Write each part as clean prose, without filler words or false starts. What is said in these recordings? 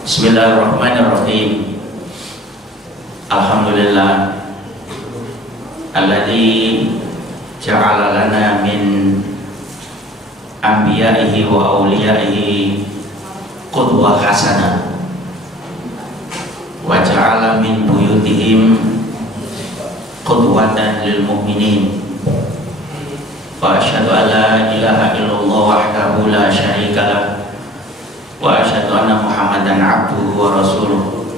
Bismillahirrahmanirrahim. Alhamdulillah alladzi ja'ala lana min anbiya'ihi wa awliya'ihi qudwah hasanah wa ja'ala min buyutihim qudwatan lil mu'minin wa asyhadu an la ilaha illallah wahdahu la syarika lah wa asyhadu anna Muhammadan abduhu wa rasuluh.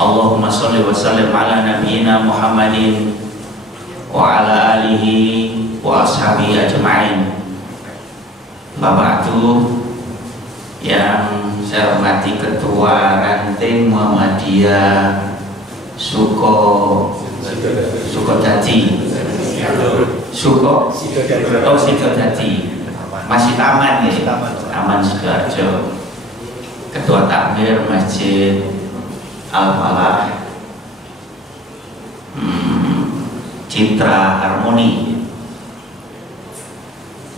Allahumma sholli wa sallim ala nabiyyina Muhammadin wa ala alihi wa ashabihi ajma'in. Ba'du, yang saya hormati Ketua Ranting Muhammadiyah Sukodadi. Sikodadi. Masih aman ya? Aman Sidoarjo. Ketua Takmir Masjid Al-Falah, Citra Harmoni.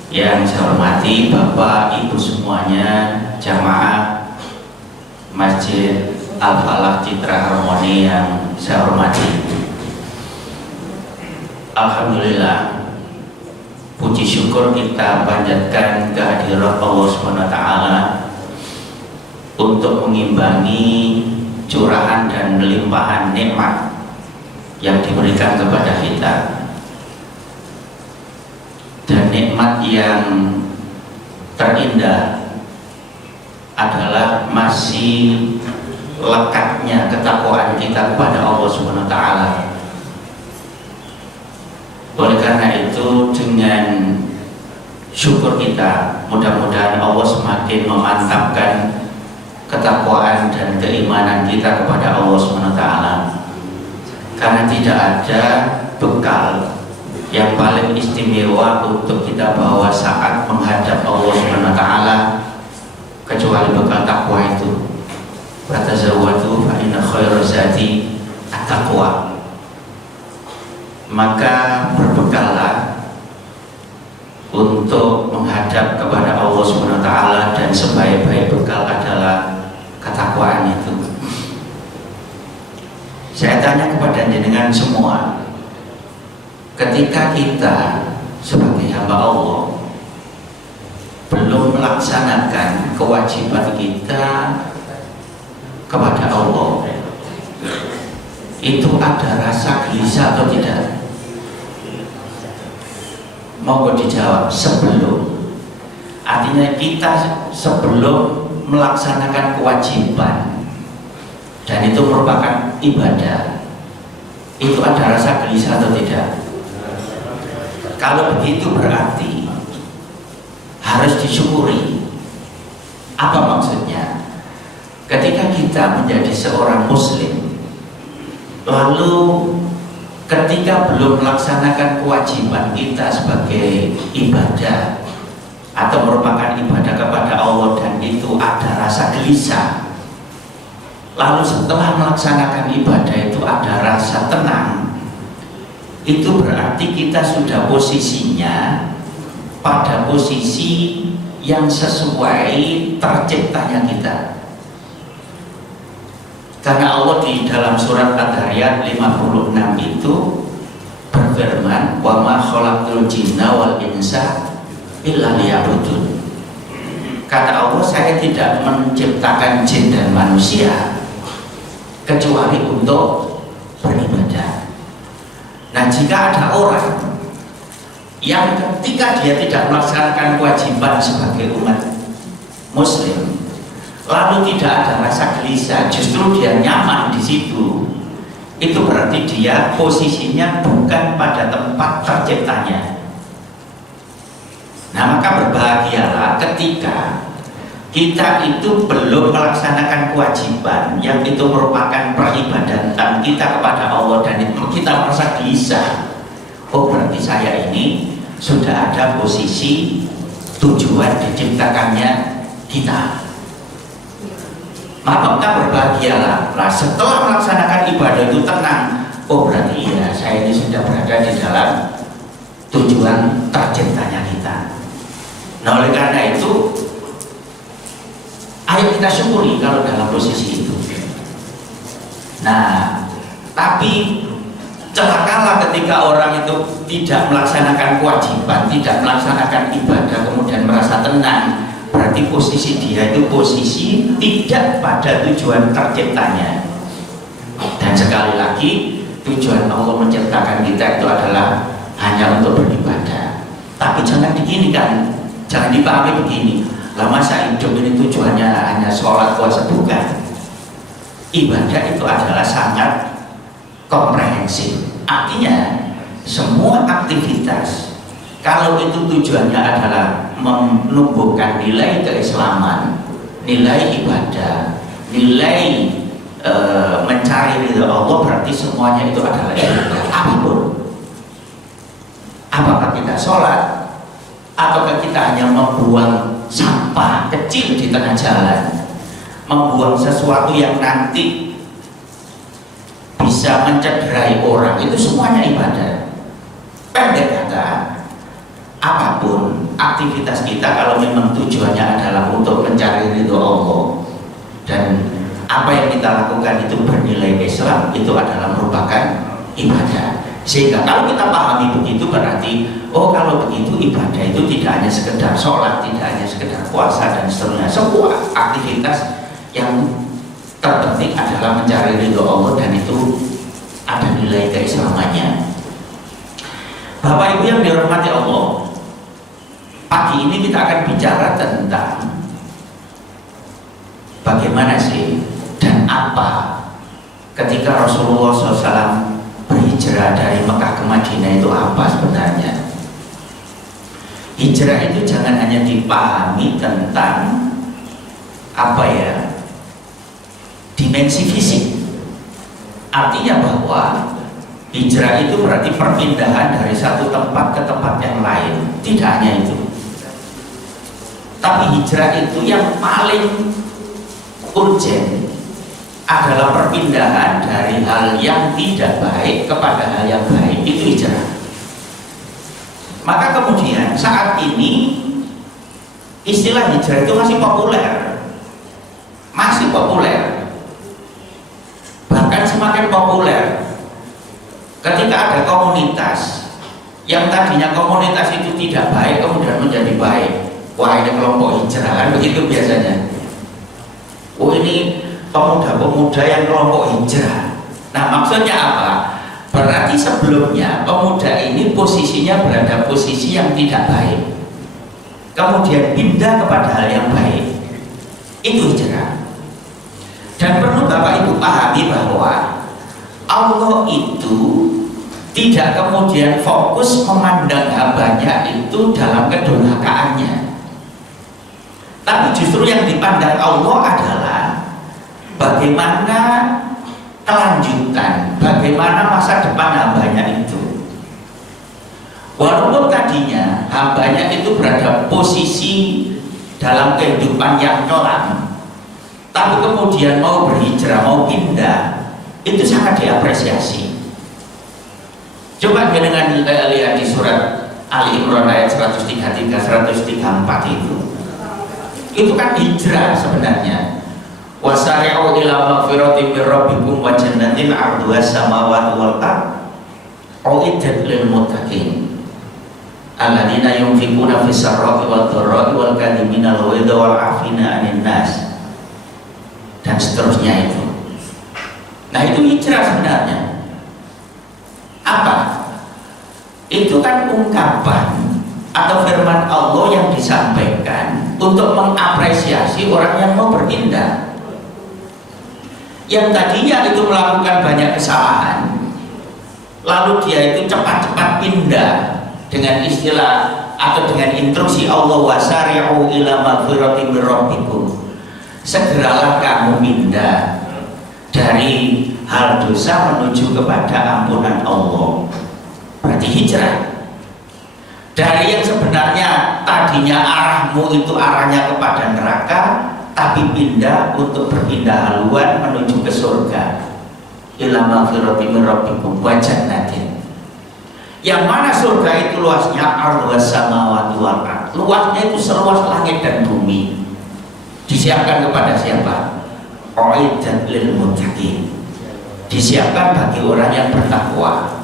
Yang saya hormati Bapak Ibu semuanya, jamaah Masjid Al-Falah Citra Harmoni yang saya hormati. Alhamdulillah, puji syukur kita panjatkan kehadirat Allah SWT untuk mengimbangi curahan dan limpahan nikmat yang diberikan kepada kita. Dan nikmat yang terindah adalah masih lekatnya ketakwaan kita kepada Allah SWT. Oleh karena itu, dengan syukur kita, mudah-mudahan Allah semakin memantapkan ketakwaan dan keimanan kita kepada Allah SWT. Karena tidak ada bekal yang paling istimewa untuk kita bawa saat menghadap Allah SWT kecuali bekal takwa itu. Fatazawwadu fa inna khairaz zadi at-taqwa. Maka berbekallah untuk menghadap kepada Allah SWT, dan sebaik-baik bekal adalah ketakwaan itu. Saya tanya kepada jenengan semua, ketika kita sebagai hamba Allah belum melaksanakan kewajiban kita kepada Allah, itu ada rasa gelisah atau tidak? Mau dijawab sebelum. Artinya kita sebelum melaksanakan kewajiban, dan itu merupakan ibadah, itu ada rasa gelisah atau tidak? Kalau begitu berarti harus disyukuri. Apa maksudnya? Ketika kita menjadi seorang muslim, lalu ketika belum melaksanakan kewajiban kita sebagai ibadah atau merupakan ibadah kepada Allah, dan itu ada rasa gelisah, lalu setelah melaksanakan ibadah itu ada rasa tenang, itu berarti kita sudah posisinya pada posisi yang sesuai terciptanya kita. Karena Allah di dalam surat Ad-Dariyat 56 itu berfirman, wa ma khalaqtul jinna wal insa illa liya'budun. Kata Allah, saya tidak menciptakan jin dan manusia kecuali untuk beribadah. Nah, jika ada orang yang ketika dia tidak melaksanakan kewajiban sebagai umat muslim, lalu tidak ada rasa gelisah, justru dia nyaman di situ, itu berarti dia posisinya bukan pada tempat terciptanya. Nah, maka berbahagialah ketika kita itu belum melaksanakan kewajiban yang itu merupakan peribadatan kita kepada Allah, dan itu kita merasa gelisah. Oh, berarti saya ini sudah ada posisi tujuan diciptakannya kita. Maka berbahagialah. Nah, setelah melaksanakan ibadah itu tenang, oh berarti ya saya ini sudah berada di dalam tujuan terciptanya kita. Nah, oleh karena itu Ayo kita syukuri kalau dalam posisi itu. Nah, tapi celakalah ketika orang itu tidak melaksanakan kewajiban, tidak melaksanakan ibadah, kemudian merasa tenang. Berarti posisi dia itu posisi tidak pada tujuan terciptanya. Dan sekali lagi, tujuan Allah menciptakan kita itu adalah hanya untuk beribadah. Tapi jangan diginikan, jangan dipahami begini. Lah masa hidup ini tujuannya hanya sholat, puasa? Bukan. Ibadah itu adalah sangat komprehensif. Artinya semua aktivitas kalau itu tujuannya adalah menumbuhkan nilai keislaman, nilai ibadah, nilai mencari ridha Allah, berarti semuanya itu adalah ibadah. Apapun, apakah kita sholat ataukah kita hanya membuang sampah kecil di tengah jalan, membuang sesuatu yang nanti bisa mencederai orang, itu semuanya ibadah. Pendek kata, apapun aktivitas kita kalau memang tujuannya adalah untuk mencari ridho Allah dan apa yang kita lakukan itu bernilai Islam, itu adalah merupakan ibadah. Sehingga kalau kita pahami begitu, berarti oh kalau begitu ibadah itu tidak hanya sekedar sholat, tidak hanya sekedar puasa dan seterusnya. Semua aktivitas yang terpenting adalah mencari ridho Allah dan itu ada nilai keislamannya. Bapak Ibu yang dirahmati Allah, pagi ini kita akan bicara tentang bagaimana sih dan apa ketika Rasulullah SAW berhijrah dari Mekah ke Madinah itu apa sebenarnya. Hijrah itu jangan hanya dipahami tentang apa ya, dimensi fisik. Artinya bahwa hijrah itu berarti perpindahan dari satu tempat ke tempat yang lain. Tidak hanya itu, tapi hijrah itu yang paling urgent adalah perpindahan dari hal yang tidak baik kepada hal yang baik. Itu hijrah. Maka kemudian saat ini istilah hijrah itu masih populer, bahkan semakin populer ketika ada komunitas yang tadinya komunitas itu tidak baik kemudian menjadi baik. Wah, ini kelompok hijrah, kan begitu biasanya. Oh, ini pemuda-pemuda yang kelompok hijrah. Nah, maksudnya apa? Berarti sebelumnya pemuda ini posisinya berada posisi yang tidak baik, kemudian pindah kepada hal yang baik. Itu hijrah. Dan perlu Bapak Ibu pahami bahwa Allah itu tidak kemudian fokus memandang hambanya itu dalam kedurhakaannya, tapi justru yang dipandang Allah adalah bagaimana kelanjutan, bagaimana masa depan hambanya itu. Walaupun tadinya hambanya itu berada posisi dalam kehidupan yang kelam, tapi kemudian mau berhijrah, mau pindah, itu sangat diapresiasi. Coba dengan lihat di surat Ali Imran ayat 133, 134 itu kan hijrah sebenarnya. Wasari'u ila magfiratin min rabbikum wa jannatin 'arduha samawati wal ardh u'iddat lil muttaqin alladzina yunfiquna fis sarra'i wad dharra'i wal kadhimina al ghaidha wal 'afina 'anil nas, dan seterusnya itu. Nah, itu hijrah sebenarnya. Apa? Itu kan ungkapan atau firman Allah yang disampaikan untuk mengapresiasi orang yang mau berpindah, yang tadinya itu melakukan banyak kesalahan, lalu dia itu cepat-cepat pindah dengan istilah atau dengan instruksi Allah, wasari'u ila magfiratin min rabbikum, segeralah kamu pindah dari hal dosa menuju kepada ampunan Allah. Berarti hijrah dari yang sebenarnya tadinya arahmu itu arahnya kepada neraka, tapi pindah untuk berpindah haluan menuju ke surga. Ila magfiratin min rabbikum wa jannatin, yang mana surga itu luasnya arduha samawati wal ardh, luasnya itu seluas langit dan bumi. Disiapkan kepada siapa? Uiddat lil muttaqin. Disiapkan bagi orang yang bertakwa.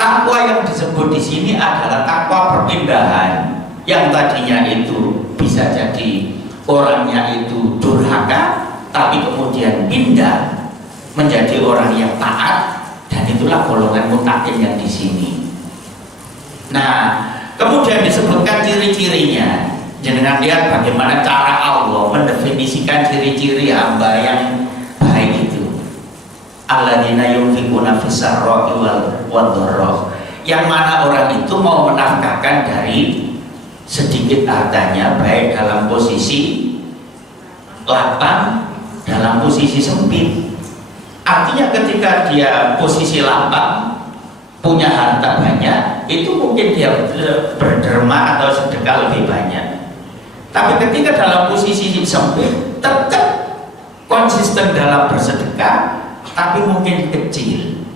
Takwa yang disebut di sini adalah takwa perpindahan, yang tadinya itu bisa jadi orangnya itu durhaka, tapi kemudian pindah menjadi orang yang taat, dan itulah golongan muttaqin yang di sini. Nah, kemudian disebutkan ciri-cirinya. Jangan lihat bagaimana cara Allah mendefinisikan ciri-ciri hamba yang baik itu. Alladzina yunfiquna fis-sarra'i wad-dharra. Yang mana orang itu mau menafkahkan dari sedikit hartanya, baik dalam posisi lapang, dalam posisi sempit. Artinya ketika dia posisi lapang, punya harta banyak, itu mungkin dia berderma atau sedekah lebih banyak. Tapi ketika dalam posisi sempit, tetap konsisten dalam bersedekah, tapi mungkin kecil.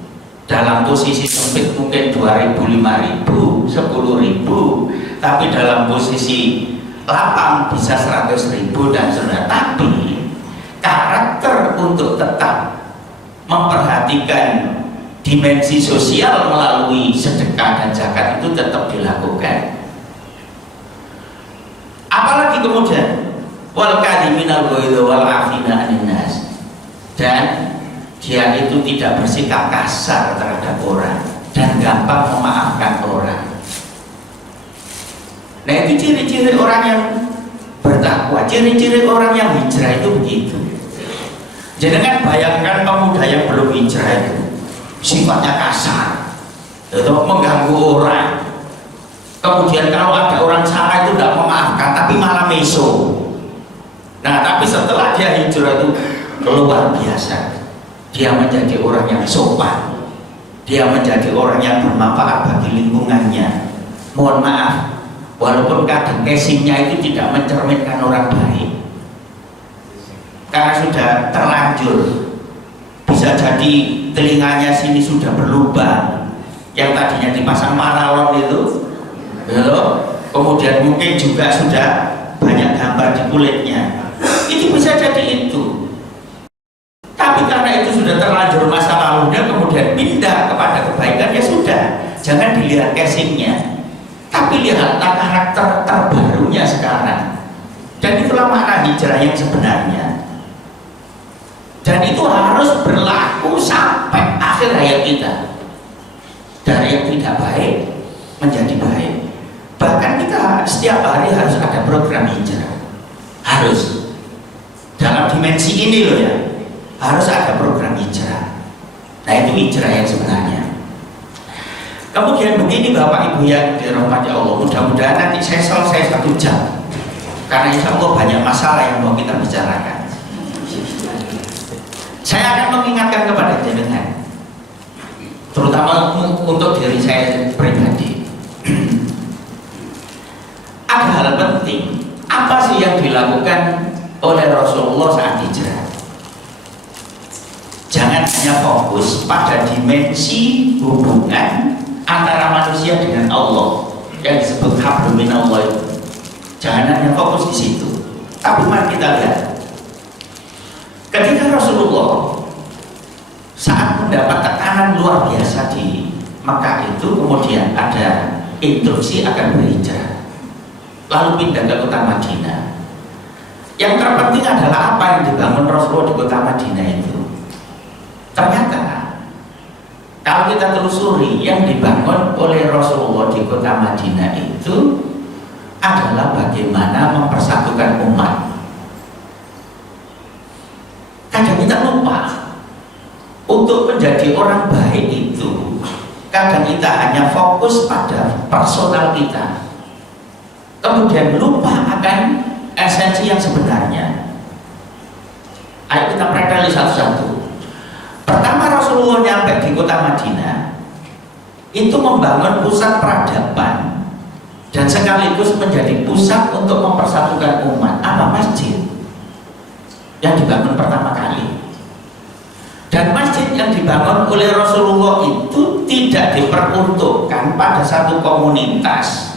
Dalam posisi sempit mungkin 2.000, 5.000, 10.000, tapi dalam posisi lapang bisa 100.000 dan sudah. Tapi karakter untuk tetap memperhatikan dimensi sosial melalui sedekah dan zakat itu tetap dilakukan. Apalagi kemudian wal kadhiminal ghaidha wal 'afina 'anil nas, dan dia itu tidak bersikap kasar terhadap orang dan gampang memaafkan orang. Nah, itu ciri-ciri orang yang bertakwa, ciri-ciri orang yang hijrah itu begitu. Jangan bayangkan pemuda yang belum hijrah itu sifatnya kasar, itu mengganggu orang. Kemudian kalau ada orang salah itu tidak memaafkan, tapi malah meso. Nah, tapi setelah dia hijrah itu luar biasa. Dia menjadi orang yang sopan. Dia menjadi orang yang bermanfaat bagi lingkungannya. Mohon maaf, walaupun kadang casingnya itu tidak mencerminkan orang baik, karena sudah terlanjur. Bisa jadi telinganya sini sudah berlubang, yang tadinya dipasang maralon itu, kemudian mungkin juga sudah banyak gambar di kulitnya. Itu bisa jadi itu. Tapi karena itu sudah terlanjur masa lalunya, kemudian pindah kepada kebaikan, ya sudah. Jangan dilihat casingnya, tapi lihat karakter terbarunya sekarang. Dan itulah makna hijrah yang sebenarnya. Dan itu harus berlaku sampai akhir hayat kita. Dari yang tidak baik menjadi baik. Bahkan kita setiap hari harus ada program hijrah. Harus. Dalam dimensi ini loh ya, harus ada program hijrah. Nah, itu hijrah yang sebenarnya. Kemudian begini Bapak Ibu yang dirahmati Allah, mudah-mudahan nanti saya selesai 1 jam, karena insya Allah banyak masalah yang mau kita bicarakan. Saya akan mengingatkan kepada jenengan, terutama untuk diri saya pribadi. Ada hal penting. Apa sih yang dilakukan oleh Rasulullah saat hijrah? Jangan hanya fokus pada dimensi hubungan antara manusia dengan Allah yang disebut hablum minallah itu. Jangan hanya fokus di situ. Tapi mari kita lihat. Ketika Rasulullah saat mendapat tekanan luar biasa di Mekah itu, kemudian ada instruksi akan berhijrah, lalu pindah ke kota Madinah. Yang terpenting adalah apa yang dibangun Rasulullah di kota Madinah itu. Ternyata kalau kita telusuri, yang dibangun oleh Rasulullah di kota Madinah itu adalah bagaimana mempersatukan umat. Kadang kita lupa untuk menjadi orang baik itu. Kadang kita hanya fokus pada personal kita, kemudian lupa akan esensi yang sebenarnya. Ayo kita praktekkan satu-satu. Pertama, Rasulullah nyampe di kota Madinah itu membangun pusat peradaban dan sekaligus menjadi pusat untuk mempersatukan umat. Apa? Masjid yang dibangun pertama kali. Dan masjid yang dibangun oleh Rasulullah itu tidak diperuntukkan pada satu komunitas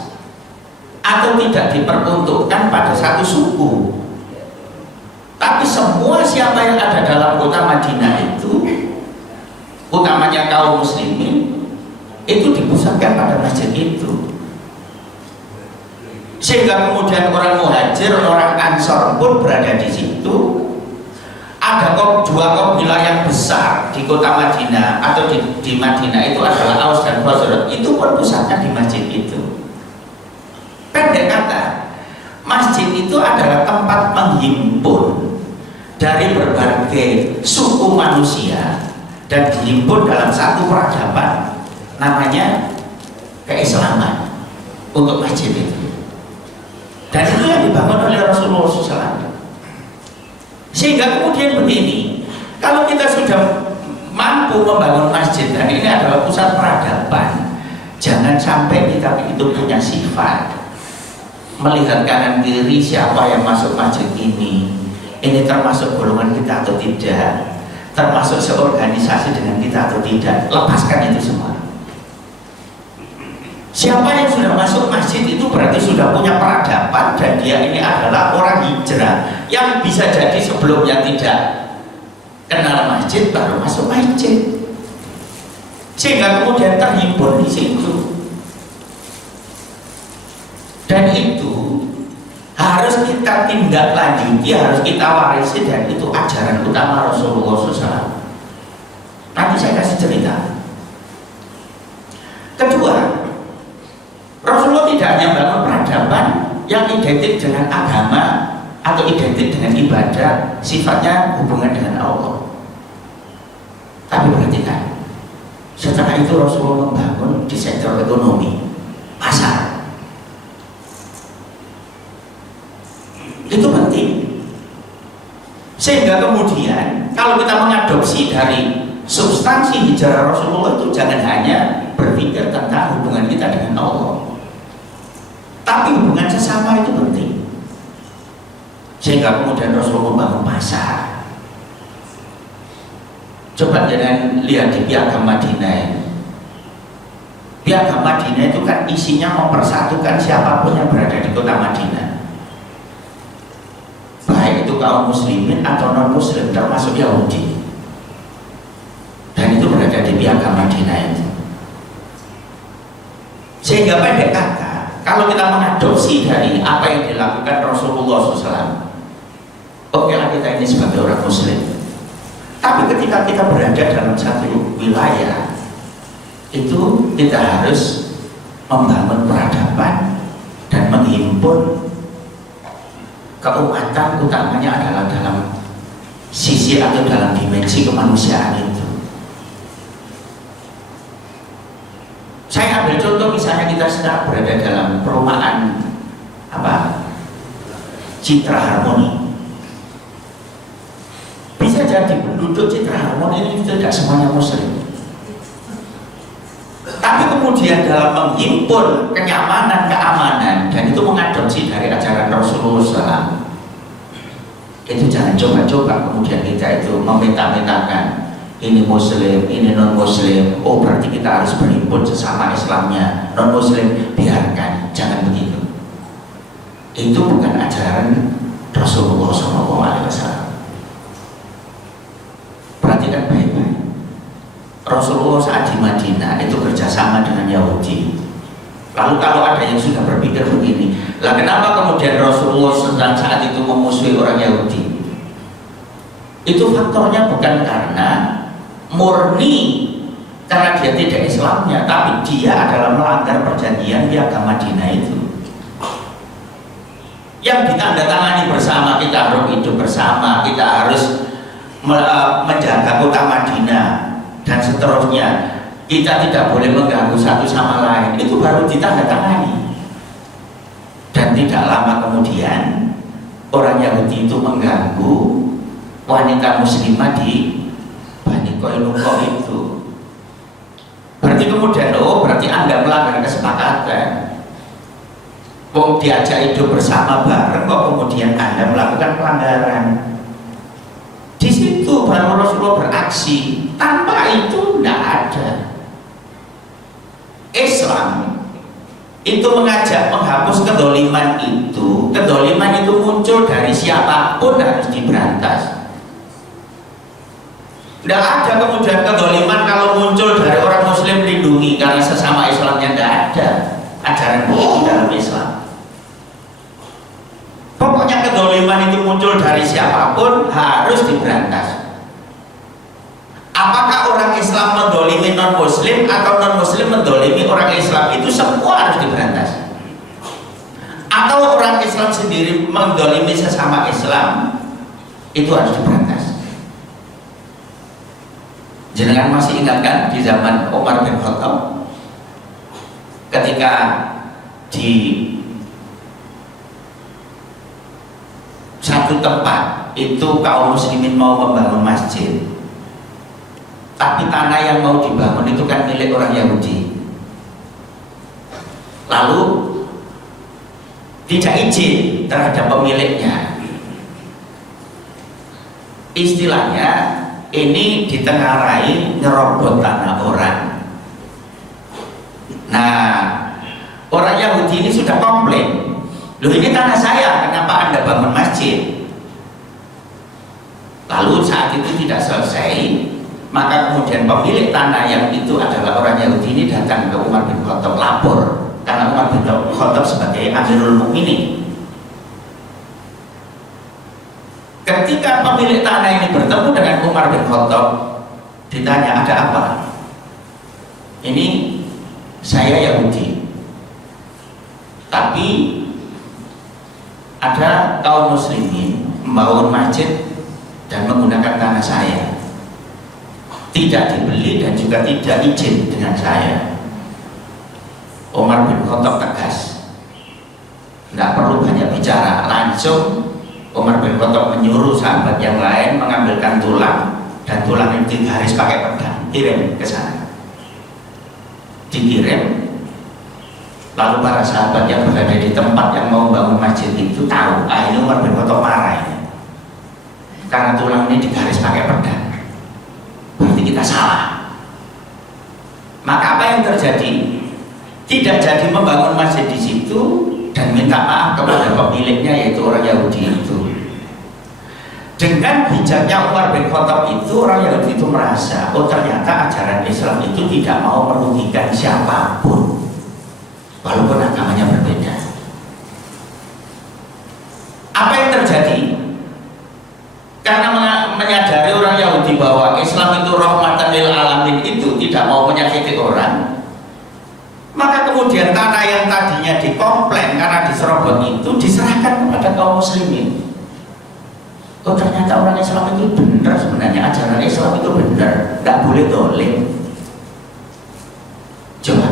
atau tidak diperuntukkan pada satu suku, Tapi semua siapa yang ada dalam kota Madinah itu, utamanya kaum muslimin, itu dipusatkan pada masjid itu. Sehingga kemudian orang muhajir, orang ansor pun berada di situ. Ada dua kabilah yang besar di kota Madinah atau di Madinah itu adalah Aus dan Khazraj. Itu pun pusatnya di masjid itu. Pendek kata, masjid itu adalah tempat menghimpun dari berbagai suku manusia dan dihimpun dalam satu peradaban namanya keislaman untuk masjid itu. Dan itu yang dibangun oleh Rasulullah SAW. Sehingga kemudian begini, kalau kita sudah mampu membangun masjid dan ini adalah pusat peradaban, jangan sampai kita itu punya sifat melihat kanan kiri siapa yang masuk masjid ini termasuk golongan kita atau tidak, termasuk seorganisasi dengan kita atau tidak. Lepaskan itu semua. Siapa yang sudah masuk masjid itu berarti sudah punya peradaban dan dia ini adalah orang hijrah yang bisa jadi sebelumnya tidak kenal masjid baru masuk masjid, sehingga kemudian terhimpun di situ. Dan itu harus kita tindak lanjuti, harus kita warisi, dan itu ajaran utama Rasulullah SAW. Nanti saya kasih cerita. Kedua, Rasulullah tidak hanya bangun peradaban yang identik dengan agama atau identik dengan ibadah, sifatnya hubungan dengan Allah. Tapi perhatikan, setelah itu Rasulullah membangun di sektor ekonomi, pasar. Itu penting. Sehingga kemudian kalau kita mengadopsi dari substansi hijrah Rasulullah itu jangan hanya berpikir tentang hubungan kita dengan Allah, tapi hubungan sesama itu penting. Sehingga kemudian Rasulullah membangun pasar. Coba jangan lihat di Piagam Madinah. Piagam Madinah itu kan isinya mempersatukan siapapun yang berada di kota Madinah, baik itu kaum muslimin atau non muslim, termasuk Yahudi. Dan itu berada di Piagam Madinah itu. Sehingga pendek kata, kalau kita mengadopsi dari apa yang dilakukan Rasulullah SAW, oke lah kita ini sebagai orang muslim. Tapi ketika kita berada dalam satu wilayah, itu kita harus membangun peradaban dan menghimpun keumatan, utamanya adalah dalam sisi atau dalam dimensi kemanusiaan itu. Saya ambil contoh, misalnya kita sedang berada dalam perumahan Citra Harmoni. Bisa jadi penduduk Citra Harmoni ini tidak semuanya muslim, tapi kemudian dalam menghimpun kenyamanan, keamanan, dan itu mengadopsi dari ajaran Rasulullah SAW, itu jangan coba-coba kemudian kita itu meminta-mintakan ini muslim, ini non muslim, oh berarti kita harus berhimpun sesama Islamnya, non muslim biarkan, jangan begitu. Itu bukan ajaran Rasulullah SAW. Perhatikan baik-baik. Rasulullah saat di Madinah itu kerjasama dengan Yahudi. Lalu kalau ada yang sudah berpikir begini, lah kenapa kemudian Rasulullah saat itu memusuhi orang Yahudi? Itu faktornya bukan karena murni karena dia tidak Islamnya, tapi dia adalah melanggar perjanjian Piagam Madinah itu yang ditandatangani bersama. Kita harus hidup bersama, kita harus menjaga kota Madinah dan seterusnya, kita tidak boleh mengganggu satu sama lain. Itu baru ditandatangani. Dan tidak lama kemudian orang Yahudi itu mengganggu wanita muslimah di Bani Qainuqa itu. Berarti kemudian, oh berarti Anda melanggar kesepakatan. Kok diajak hidup bersama bareng, kok kemudian Anda melakukan pelanggaran. Di situ baru Rasulullah beraksi. Tanpa itu tidak ada. Islam itu mengajak menghapus kedoliman itu muncul dari siapapun harus diberantas. Tidak ada kemudian kedoliman kalau muncul dari orang muslim lindungi karena sesama Islamnya, tidak ada ajaran itu dalam Islam. Pokoknya kedoliman itu muncul dari siapapun harus diberantas. Apakah orang Islam mendolimi non muslim atau non muslim mendolimi orang Islam, itu semua harus diberantas. Atau orang Islam sendiri mendolimi sesama Islam, itu harus diberantas. Jenengan masih ingat kan di zaman Umar bin Khattab ketika di satu tempat itu kaum muslimin mau membangun masjid, tapi tanah yang mau dibangun itu kan milik orang Yahudi. Lalu tidak izin terhadap pemiliknya. Istilahnya ini ditengarai nyerobot tanah orang. Nah, orang Yahudi ini sudah komplain, loh ini tanah saya, kenapa Anda bangun masjid? Lalu saat itu tidak selesai, maka kemudian pemilik tanah yang itu adalah orang Yahudi ini datang ke Umar bin Khattab lapor, karena Umar bin Khattab sebagai Amirul Mukminin. Ketika pemilik tanah ini bertemu dengan Umar bin Khattab, ditanya ada apa? Ini saya Yahudi, tapi ada kaum muslimin membangun masjid dan menggunakan tanah saya, tidak dibeli dan juga tidak izin dengan saya. Umar bin Khattab tegas, tidak perlu banyak bicara, langsung Umar bin Khattab menyuruh sahabat yang lain mengambilkan tulang, dan tulang itu digaris pakai pedang, kirim ke sana. Dikirim, lalu para sahabat yang berada di tempat yang mau bangun masjid itu tahu, ini Umar bin Khattab marah ini, karena tulang ini digaris pakai pedang, berarti kita salah. Maka apa yang terjadi? Tidak jadi membangun masjid di situ dan minta maaf kepada pemiliknya, yaitu orang Yahudi itu. Dengan bijaknya Umar bin Khattab itu, orang Yahudi itu merasa, oh ternyata ajaran Islam itu tidak mau merugikan siapapun walaupun agamanya berbeda. Apa yang terjadi? Karena menyadari orang Yahudi bahwa Islam itu rahmatan lil alamin, itu tidak mau menyakiti orang, maka kemudian tanah yang tadinya dikomplain karena diserobot itu diserahkan kepada kaum muslimin. Oh ternyata orang Islam itu benar, sebenarnya ajaran Islam itu benar, tidak boleh dolim. Coba.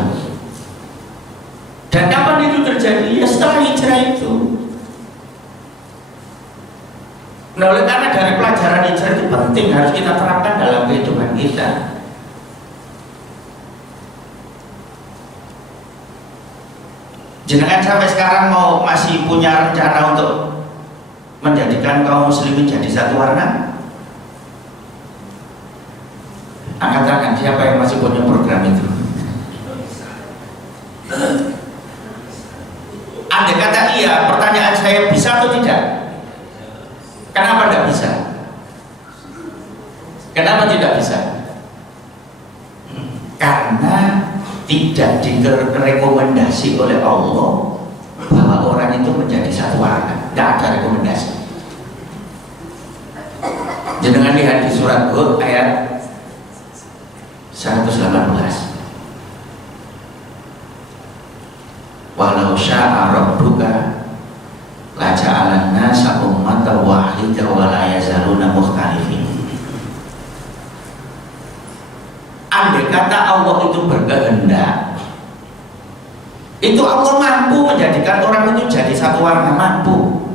Dan kapan itu terjadi? Ya setelah hijrah itu. Nah, oleh karena dari pelajaran hijrah itu penting, harus kita terapkan dalam kehidupan kita. Jenengan sampai sekarang masih punya rencana untuk menjadikan kaum muslimin jadi satu warna? Angkat tangan, siapa yang masih punya program itu? Andai kata iya, pertanyaan saya, bisa atau tidak? Kenapa tidak bisa? Kenapa tidak bisa? Karena tidak direkomendasi oleh Allah bahwa orang itu menjadi satu warna. Tidak ada rekomendasi. Jangan lihat di surat Hud ayat 118. Walau sya'a rabbuka la ja'alan nasa ummatan wahida wa la yazaluna mukhtalifin. Andai kata Allah itu berkehendak, itu Allah mampu menjadikan orang itu jadi satu warna, mampu.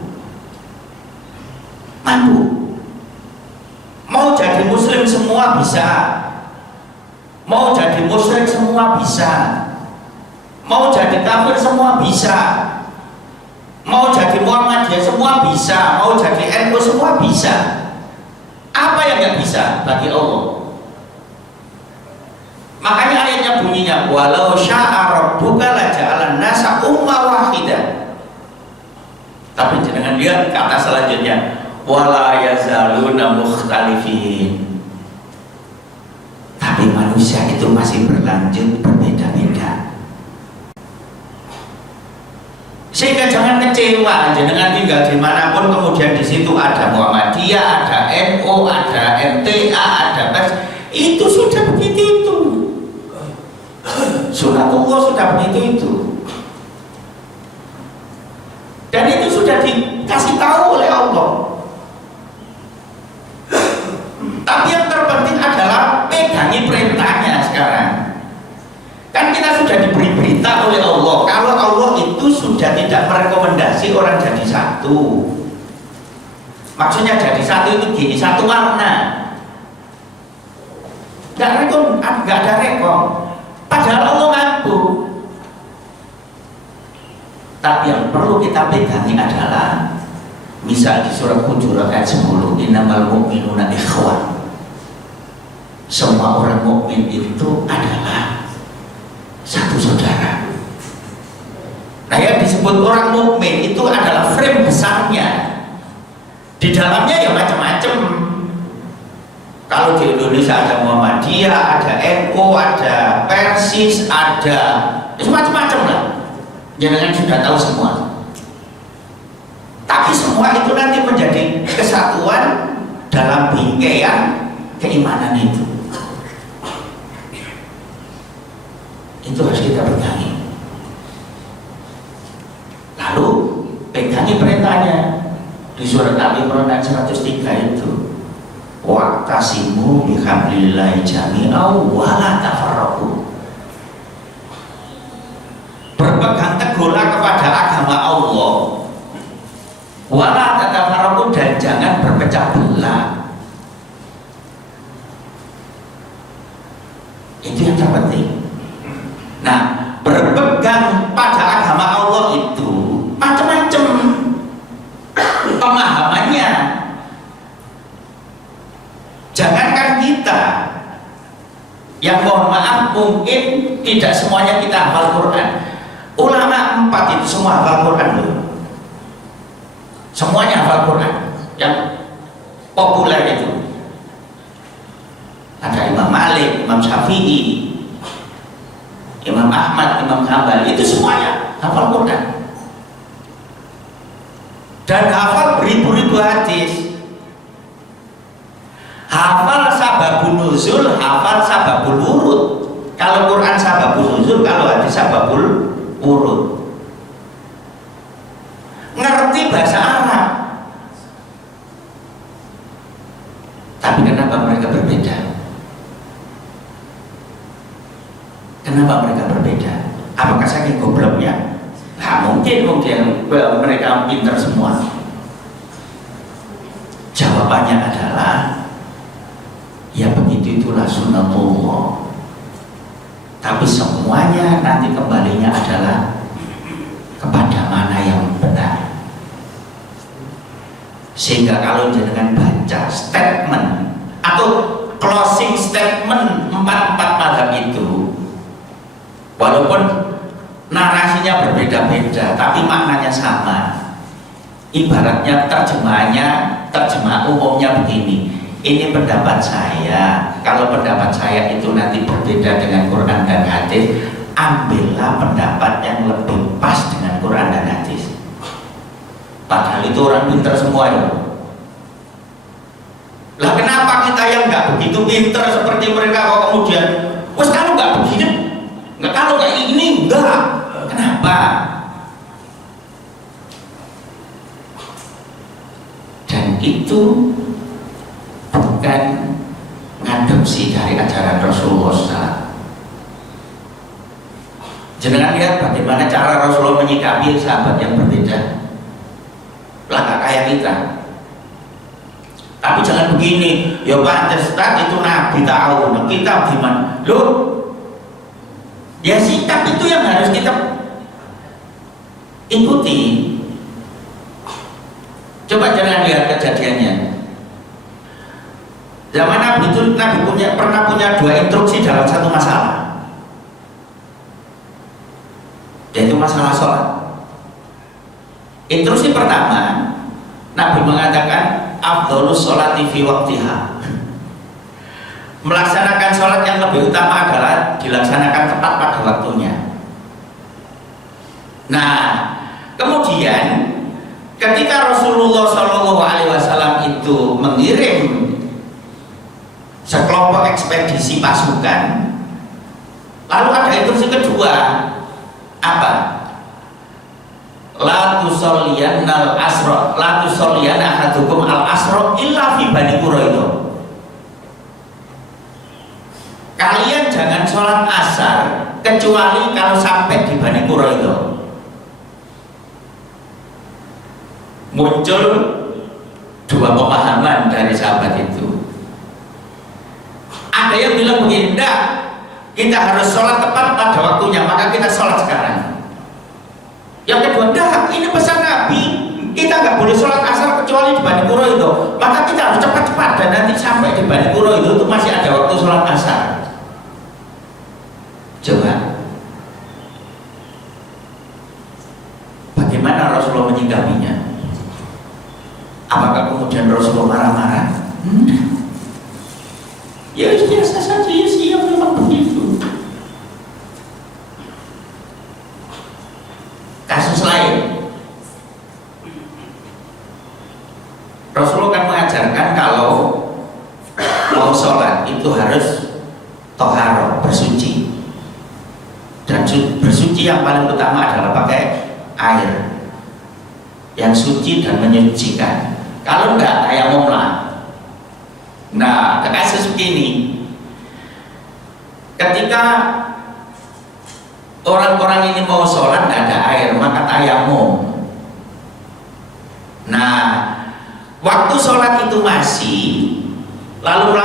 Mau jadi muslim semua bisa, mau jadi musyrik semua bisa, mau jadi kafir semua bisa, mau jadi Muhammadiyah semua bisa, mau jadi NU semua bisa. Apa yang nggak bisa bagi Allah? Makanya ayatnya bunyinya walau syaa rabbuka laja'alan nasa ummah wahidah. Tapi jangan lihat kata selanjutnya wala yazaluna mukhtalifin. Tapi manusia itu masih berlanjut berbeda-beda. Sehingga jangan kecewa dengan tinggal dimanapun kemudian di situ ada Muhammadiyah, ada NU, ada MTA, ada PES. Itu sudah begitu itu. Sunatullah sudah begitu. Dan itu sudah dikasih tahu oleh Allah. Tapi yang terpenting adalah pegangi perintahnya sekarang. Kan kita sudah diberi berita oleh Allah kalau Allah itu sudah tidak merekomendasi orang jadi satu. Maksudnya jadi satu itu gini, satu warna. Gak ada rekom. Padahal Allah mampu. Tapi yang perlu kita pegangi adalah misal di surat Hujurat ayat 10 innamal mu'minuna ikhwan. Semua orang mukmin itu adalah satu saudara. Nah yang disebut orang mukmin itu adalah frame besarnya. Di dalamnya ya macam-macam. Kalau di Indonesia ada Muhammadiyah, ada NU, ada Persis, ada macam-macam lah. Jangan sudah tahu semua. Tapi semua itu nanti menjadi kesatuan dalam bingkaian keimanan itu. Itu harus kita pegangi. Lalu pegangi perintahnya di surat Al-Imran ayat 103 itu. Wa'tasimu bihablillahi jami'an wa la tafarraqu. Berpegang teguhlah kepada agama Allah. Wa la tafarraqu, dan jangan berpecah belah. Itu yang terpenting. Nah, berpegang pada agama Allah itu macam-macam pemahamannya. Jangankan kita yang mohon maaf mungkin tidak semuanya kita hafal Quran. Ulama 4 itu semua hafal Quran loh. Semuanya hafal Quran. Yang populer itu ada Imam Malik, Imam Syafi'i, Imam Ahmad, Imam Hambali, itu semuanya hafal Quran dan hafal beribu-ribu hadis, hafal sababun nuzul, hafal sababul wurud. Kalau Quran sababul nuzul, kalau hadis sababul wurud. Ngerti bahasa Arab. Tapi kenapa mereka berbeda? Kenapa mereka berbeda? Apakah saking gobloknya? Nah, mungkin mereka pintar semua. Jawabannya adalah ya begitu, itulah sunatullah. Tapi semuanya nanti kembalinya adalah kepada mana yang benar. Sehingga kalau jenengan baca statement atau closing statement 4 mazhab itu, walaupun narasinya berbeda-beda, tapi maknanya sama. Ibaratnya terjemah umumnya begini. Ini pendapat saya. Kalau pendapat saya itu nanti berbeda dengan Quran dan hadis, ambillah pendapat yang lebih pas dengan Quran dan hadis. Padahal itu orang pintar semua ya. Lah kenapa kita yang nggak begitu pintar seperti mereka kok kemudian, wes kalau nggak begini, nggak, kalau nggak ini enggak. Kenapa? Dan itu bukan ngadopsi dari ajaran Rasulullah SAW. Jangan lihat bagaimana cara Rasulullah menyikapi sahabat yang berbeda. Lah gak kayak kita. Tapi jangan begini, ya Pantesan itu Nabi tahu, nah kita gimana? Loh, ya sikap itu yang harus kita ikuti. Coba jangan lihat kejadiannya. Zaman Nabi itu Nabi pernah punya dua instruksi dalam satu masalah, yaitu masalah sholat. Instruksi pertama, Nabi mengatakan afdhalus sholati fi waqtiha. Melaksanakan sholat yang lebih utama adalah dilaksanakan tepat pada waktunya. Nah, kemudian ketika Rasulullah SAW itu mengirim sekelompok ekspedisi pasukan, lalu ada instruksi kedua, apa? La tusolliyanal asra, la tusolliyan ahadukum al asra illa fi Bani Quraidah. Kalian jangan sholat asar kecuali kalau sampai di Bani Quraidah. Muncul dua pemahaman dari sahabat itu. Ada yang bilang begini, enggak, kita harus sholat tepat pada waktunya, maka kita sholat sekarang. Yang kedua, enggak, ini pesan Nabi, kita nggak boleh sholat asar kecuali di Bani Quraidah, maka kita harus cepat-cepat dan nanti sampai di Bani Quraidah itu masih ada waktu sholat asar. Coba, bagaimana Rasulullah menyikapinya? Apakah kemudian Rasulullah marah-marah? Ya biasa saja, ya siap, memang begitu. Kasus lain, Rasulullah kan mengajarkan kalau mau sholat itu harus toharo, bersuci. Dan bersuci yang paling utama adalah pakai air yang suci dan menyucikan. Kalau enggak, tayamum lah. Nah, kasus begini, ketika orang-orang ini mau sholat tidak ada air, maka tayamum. Nah, waktu sholat itu masih, lalu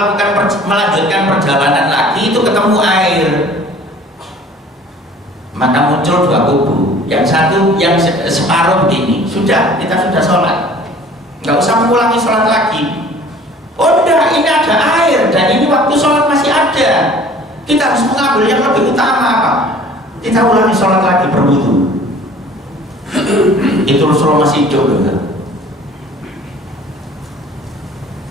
melanjutkan perjalanan lagi, itu ketemu air, maka muncul dua kubu. Yang satu, yang separuh begini, sudah, kita sudah sholat, nggak usah mengulangi sholat lagi. Oh enggak, ini ada air dan ini waktu sholat masih ada, kita harus mengambil yang lebih utama. Apa? Kita ulangi sholat lagi, berwudu. Itu Rasulullah masih hidup juga.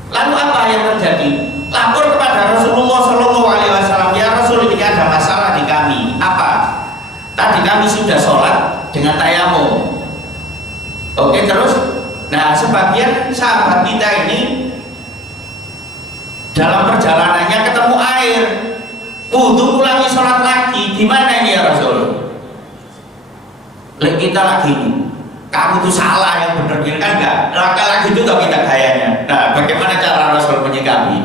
Lalu apa yang terjadi? Lapor kepada Rasulullah SAW, ya Rasul, ini ada masalah di kami. Apa? Tadi kami sudah sholat dengan tayamum. Oke, terus? Nah, sebagian sahabat kita ini dalam perjalanannya ketemu air, wudu, ulangi sholat lagi. Gimana ini ya Rasul? Kita lagi, kamu tuh salah, yang benar kan enggak? Laki-laki itu tau kita gayanya. Nah, bagaimana cara Rasul menyikapi?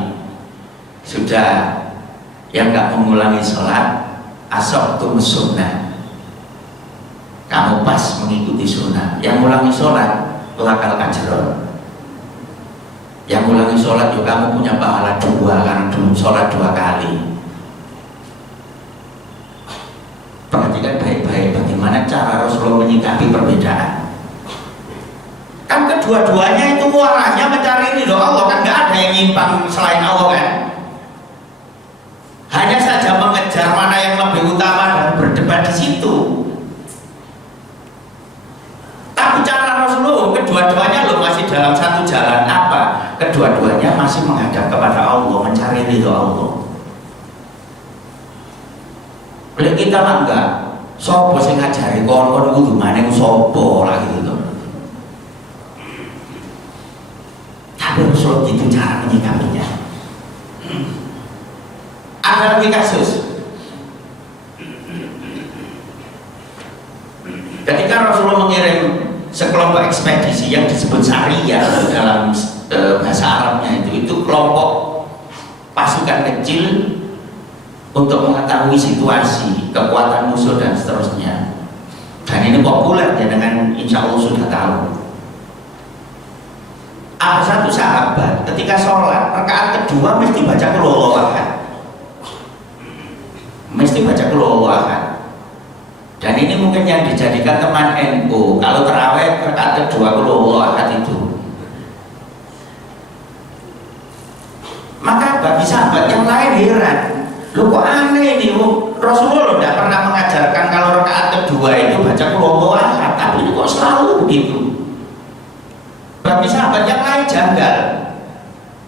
Sudah, yang enggak mengulangi sholat, asabtum sunnah, kamu pas mengikuti sunnah. Yang mengulangi sholat, lakal ajron. Yang mengulangi sholat juga kamu punya pahala 2 karena sholat 2 kali. Perhatikan baik-baik bagaimana cara Rasulullah menyikapi perbedaan. Kan kedua-duanya itu muaranya mencari ridho Allah, kan nggak ada yang nyimpang selain Allah kan. Hanya saja mengejar mana yang lebih utama dan berdebat di situ. Tapi cara Rasulullah kedua-duanya loh masih dalam satu jalan. Apa? Kedua-duanya masih menghadap kepada Allah, mencari ridho Allah. Boleh kita mah enggak, sopo sing ngajari kon kudu maneh sopo lah gitu. Tapi Rasul itu cara menyikapinya. Ada lagi kasus, ketika Rasulullah mengirim sekelompok ekspedisi yang disebut Sariyah dalam bahasa Arabnya itu kelompok pasukan kecil untuk mengetahui situasi, kekuatan musuh dan seterusnya. Dan ini populer ya, dengan insya Allah sudah tahu. Ada satu sahabat ketika sholat rakaat kedua mesti baca qul huwallahu ahad, mesti baca qul huwallahu ahad. Dan ini mungkin yang dijadikan teman NU kalau terawih rakaat kedua qul huwallahu ahad itu. Maka bagi sahabat yang lain heran, lu kok aneh ini, Rasulullah tidak pernah mengajarkan kalau rakaat kedua itu baca qul huwallahu ahad, tapi ini kok selalu begitu. Bagi sahabat yang lain janggal,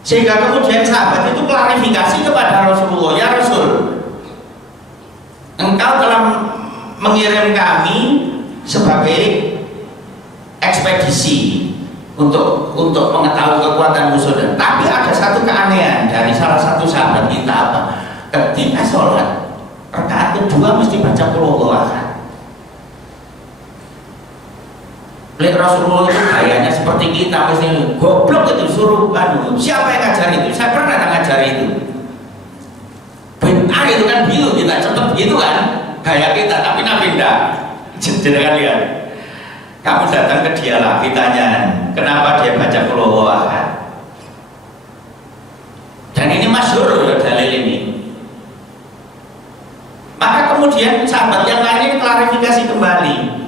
sehingga kemudian sahabat itu klarifikasi kepada Rasulullah, ya Rasul, engkau telah mengirim kami sebagai ekspedisi untuk mengetahui kekuatan musuh, tapi ada satu keanehan dari salah satu sahabat kita, apa? Ketika sholat rakaat kedua mesti baca qul huwallahu ahad. Lihat Rasulullah itu kayaknya seperti kita, mesti goblok itu suruh siapa yang ngajar itu? Saya pernah ngajar itu. Benar itu kan gitu, kita cepet gitu kan gaya kita, tapi Nabi enggak. Jangan lihat, kamu datang ke dia lah, ditanya kenapa dia baca qul huwallahu ahad. Dan ini masyhur dalil ini. Maka kemudian sahabat yang lainnya klarifikasi kembali,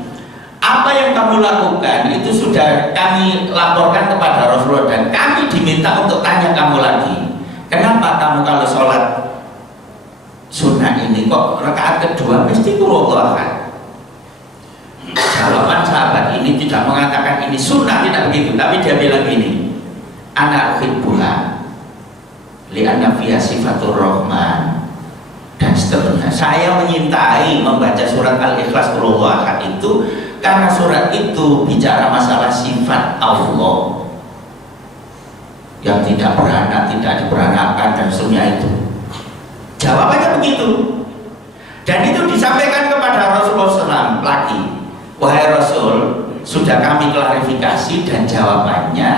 apa yang kamu lakukan itu sudah kami laporkan kepada Rasulullah, dan kami diminta untuk tanya kamu lagi, kenapa kamu kalau sholat sunnah ini kok rakaat kedua mesti qul huwallahu ahad? Jawaban sahabat ini tidak mengatakan ini sunnah, tidak begitu, tapi dia bilang gini, ana uhibbuha li'anna fiha sifatur rahman, dan seterusnya. Saya menyintai membaca surat Al-Ikhlas qul huwallahu ahad itu karena surat itu bicara masalah sifat Allah yang tidak beranak, tidak diberanakan, dan seterusnya itu. Jawabannya begitu, dan itu disampaikan kepada Rasulullah SAW lagi. Wahai Rasul, sudah kami klarifikasi, dan jawabannya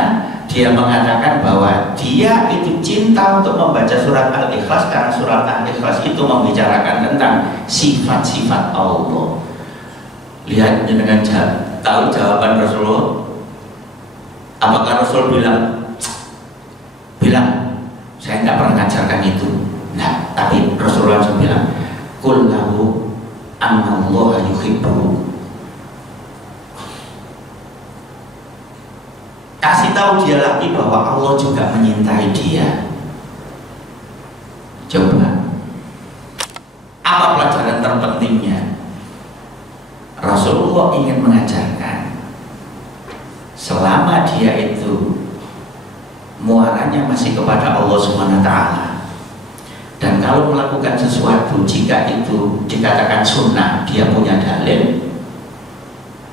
dia mengatakan bahwa dia itu cinta untuk membaca surat Al-Ikhlas karena surat Al-Ikhlas itu membicarakan tentang sifat-sifat Allah. Lihat dengan tahu jawaban Rasulullah. Apakah Rasul bilang saya nggak pernah mengajarkan itu? Nah, tapi Rasulullah langsung bilang, qul lahu annallaha yuhibbu. Kasih tahu dia lagi bahwa Allah juga menyintai dia. Coba, apa pelajaran terpentingnya? Rasulullah ingin mengajarkan, selama dia itu muaranya masih kepada Allah SWT, dan kalau melakukan sesuatu jika itu dikatakan sunnah, dia punya dalil.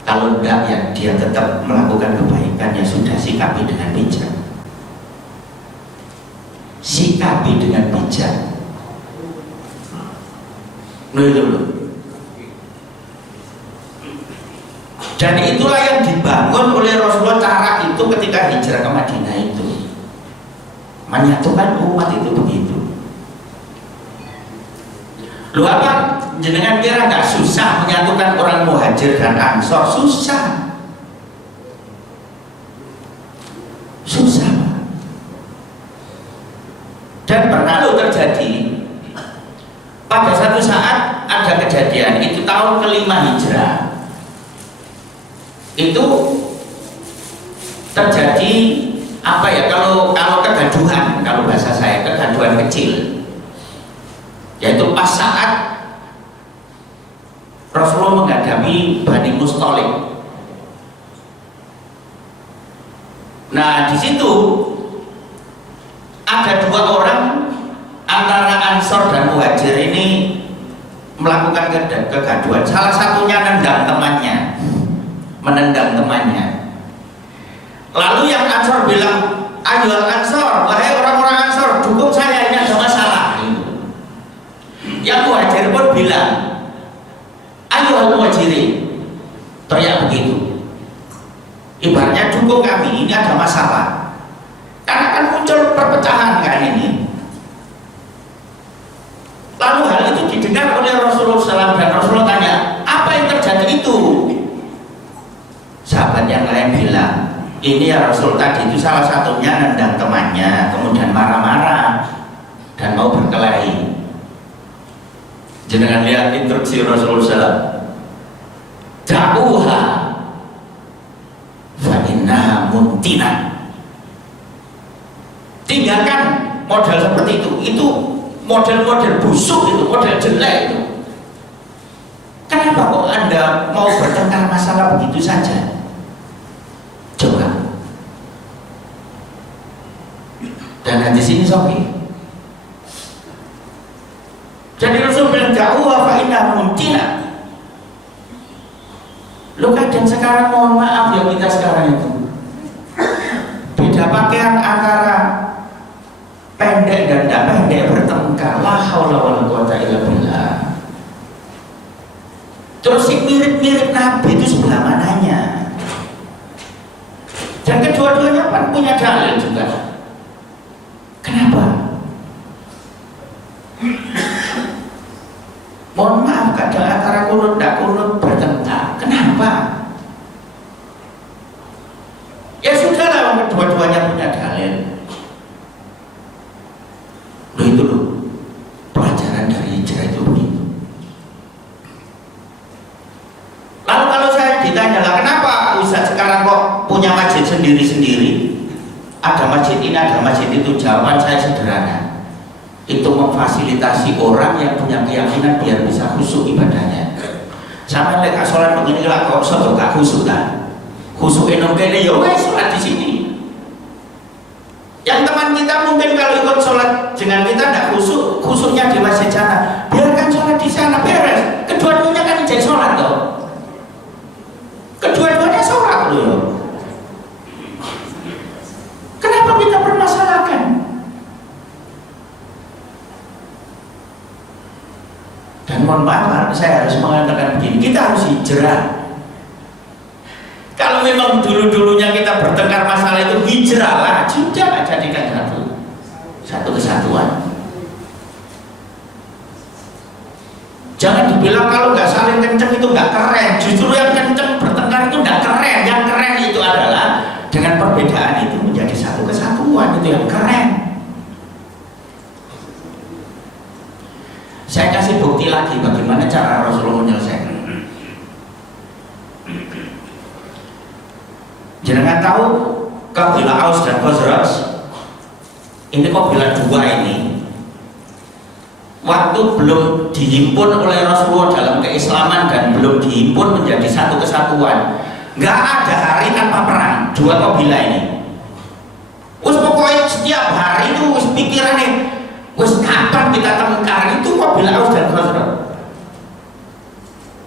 Kalau enggak, ya dia tetap melakukan kebaikan, ya sudah, sikapi dengan bijak. Sikapi dengan bijak. Dan itulah yang dibangun oleh Rasulullah, cara itu ketika hijrah ke Madinah itu menyatukan umat itu begitu. Lu apa? Jenengan kira nggak susah menyatukan orang Muhajir dan Ansor? Susah. Dan pernah lo terjadi pada satu saat ada kejadian, itu tahun ke-5 Hijrah. Itu terjadi apa ya, kalau kegaduhan, kalau bahasa saya kegaduhan kecil, yaitu pas saat Rasulullah menghadapi Bani Mustalik. Nah, di situ ada 2 orang antara Ansor dan Muhajir ini melakukan kegaduhan. Salah satunya menendang temannya. Lalu yang Ansor bilang, ayo Ansor, wahai orang-orang Ansor, dukung saya, ini ada masalah. Yang Muhajir pun bilang, ayo Muhajirin, teriak begitu. Ibaratnya dukung kami, ini ada masalah. Karena kan muncul perpecahan kan ini. Lalu hal itu didengar oleh Rasulullah SAW, dan Rasulullah tanya, apa yang terjadi itu? Sahabat yang lain bilang, ini ya Rasul, tadi itu salah satunya nendang temannya, kemudian marah-marah dan mau berkelahi. Jangan lihat instruksi Rasulullah SAW, da'uha fa innaha muntina. Tinggalkan model seperti itu model-model busuk, itu model jelek itu. Kenapa kok Anda mau bertengkar masalah begitu saja? Coba. Dan hadis ini sahih. Jadi Rasul bilang jauh fa inna mumtina. Lo kadang sekarang mohon maaf ya kita sekarang itu beda pakaian antara pendek dan tidak pendek bertengkar. La haula wala quwata illa billah. Terus yang mirip-mirip Nabi itu sebelah mananya? Dan kedua-duanya kan punya dalil juga. Kenapa? Mohon maaf, kadang antara kunut dan kunut bertengkar. Kenapa? Ya sudahlah, kedua-duanya punya dalil. Loh itu loh, pelajaran dari hijrah itu begitu. Lalu kalau saya ditanya lah, kenapa Ustaz sekarang kok punya masjid sendiri-sendiri? Ada masjid ini, ada masjid itu. Jawaban saya sederhana. Itu memfasilitasi orang yang punya keyakinan biar bisa khusyuk ibadahnya. Sama lek sholat begini lah kok soal gak khusyuk kan? Khusyuk enokene ya wes sholat di sini. Yang teman kita mungkin kalau ikut sholat dengan kita tidak khusyuk, khusyuknya di masjid sana. Biarkan sholat di sana beres. Kedua-duanya kan jadi sholat toh. Kedua-duanya sholat loh. Kenapa kita permasalahkan? Dan mohon maaf, saya harus mengatakan begini, kita harus hijrah. Kalau memang dulu-dulunya kita bertengkar masalah itu, hijrahlah, sudah jadikan satu kesatuan. Jangan dibilang kalau nggak saling kenceng itu nggak keren. Justru yang kenceng bertengkar itu nggak keren. Yang keren itu adalah dengan perbedaan itu menjadi satu kesatuan, itu yang keren. Saya kasih bukti lagi bagaimana cara Rasulullah menyelesaikan. Jangan tahu kabilah Aus dan Khazraj. Ini kabilah dua ini. Waktu belum dihimpun oleh Rasulullah dalam keislaman dan belum dihimpun menjadi satu kesatuan, nggak ada hari tanpa perang dua kabilah ini. Us pokoknya setiap hari itu us pikirannya, us kapan kita tengkar itu kabilah Aus dan Khazraj.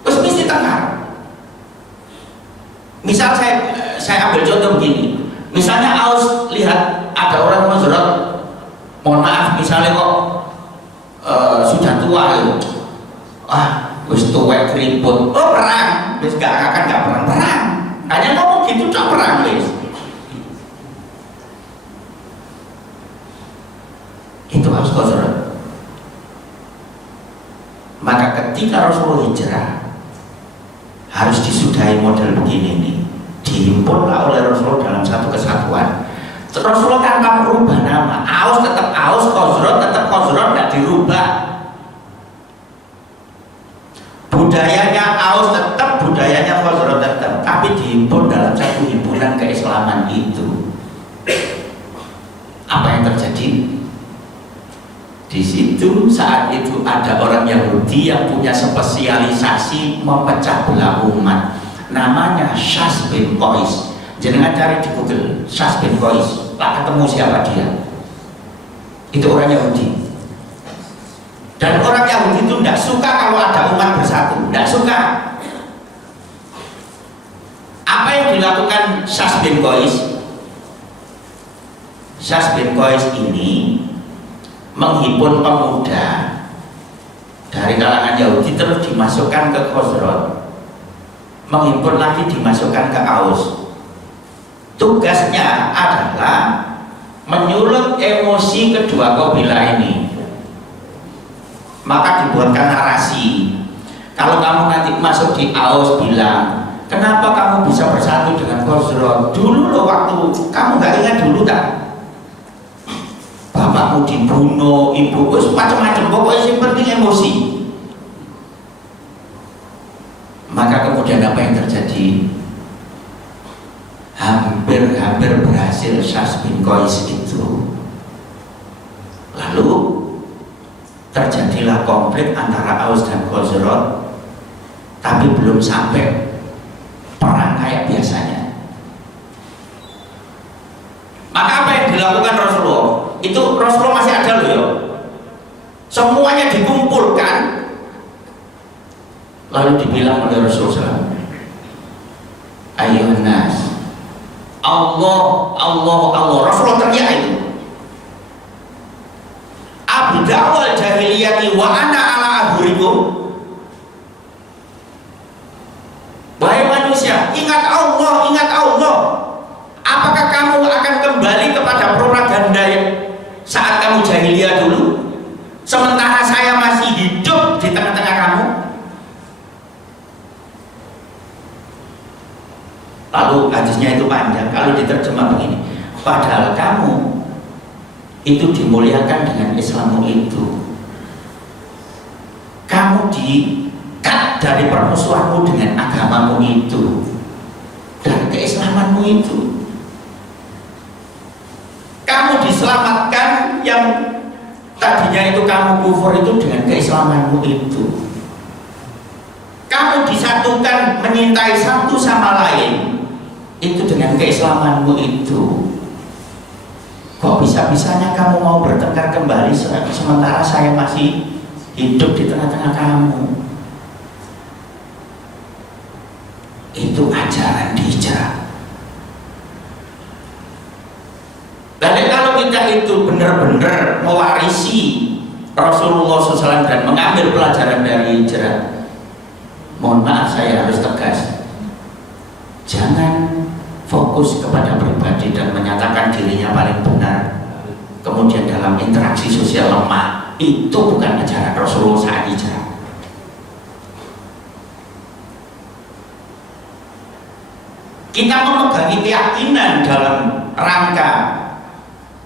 Us mesti tengkar. Misal saya ambil contoh begini. Misalnya Aus lihat ada orang Khazraj, mohon maaf misalnya kok sudah tua itu, wis tuwek keriput, perang, wis gak perang, hanya ngomong gitu tak perang wis. Itu harus Khazraj. Maka ketika Rasulullah hijrah harus disudahi model begini nih, dihimpunlah oleh Rasulullah dalam satu kesatuan. Rasulullah tanpa merubah nama, Aus tetap Aus, Khazraj tetap Khazraj, tidak dirubah. Budayanya Aus tetap, budayanya Khazraj tetap, tapi dihimpun dalam satu himpunan keislaman itu. Apa yang terjadi? Di situ saat itu ada orang Yahudi yang punya spesialisasi memecah belah umat. Namanya Syas bin Qais. Jangan cari di Google Syas bin Qais. Tak ketemu siapa dia. Itu orang Yahudi. Dan orang Yahudi itu tidak suka kalau ada umat bersatu, tidak suka. Apa yang dilakukan Syas bin Qais? Syas bin Qais ini menghimpun pemuda dari kalangan Yahudi terus dimasukkan ke Khazraj, menghimpun lagi dimasukkan ke Aus. Tugasnya adalah menyulut emosi kedua kabilah ini. Maka dibuatkan narasi. Kalau kamu nanti masuk di Aus bilang, kenapa kamu bisa bersatu dengan Khazraj? Dulu loh waktu kamu nggak ingat dulu tak? Bapakmu dibunuh, ibu, macam-macam. Pokoknya yang penting emosi. Maka kemudian apa yang terjadi? Hampir berhasil Syas bin Qais itu Lalu terjadilah konflik antara Aus dan Khazraj, tapi belum sampai perang kayak biasanya. Maka apa yang dilakukan Rasulullah? Itu Rasulullah masih ada loh ya. Semuanya dikumpulkan, lalu dibilang oleh Rasulullah, ayuhan nas, Allah, Allah, Allah. Rasulullah teriak itu, abda'wal jahiliyati wa ana ala adhurikum. Wahai manusia, ingat Allah, ingat Allah. Apakah kamu akan kembali kepada propaganda saat kamu jahiliyah dulu, sementara saya masih hidup di tengah-tengah kamu? Lalu hadisnya itu panjang, kalau diterjemah begini, padahal kamu itu dimuliakan dengan Islammu itu, kamu dikat dari permusuhanmu dengan agamamu itu dan keislamanmu itu, kamu diselamatkan yang tadinya itu kamu kufur itu dengan keislamanmu itu, kamu disatukan menyintai satu sama lain itu dengan keislamanmu itu. Kok bisa-bisanya kamu mau bertengkar kembali sementara saya masih hidup di tengah-tengah kamu? Itu ajaran hijrah. Dan kalau kita itu benar-benar mewarisi Rasulullah SAW dan mengambil pelajaran dari hijrah, mohon maaf saya harus tegas, jangan fokus kepada pribadi dan menyatakan dirinya paling benar, kemudian dalam interaksi sosial lemah. Itu bukan ajaran Rasulullah saat hijrah. Kita memegangi keyakinan dalam rangka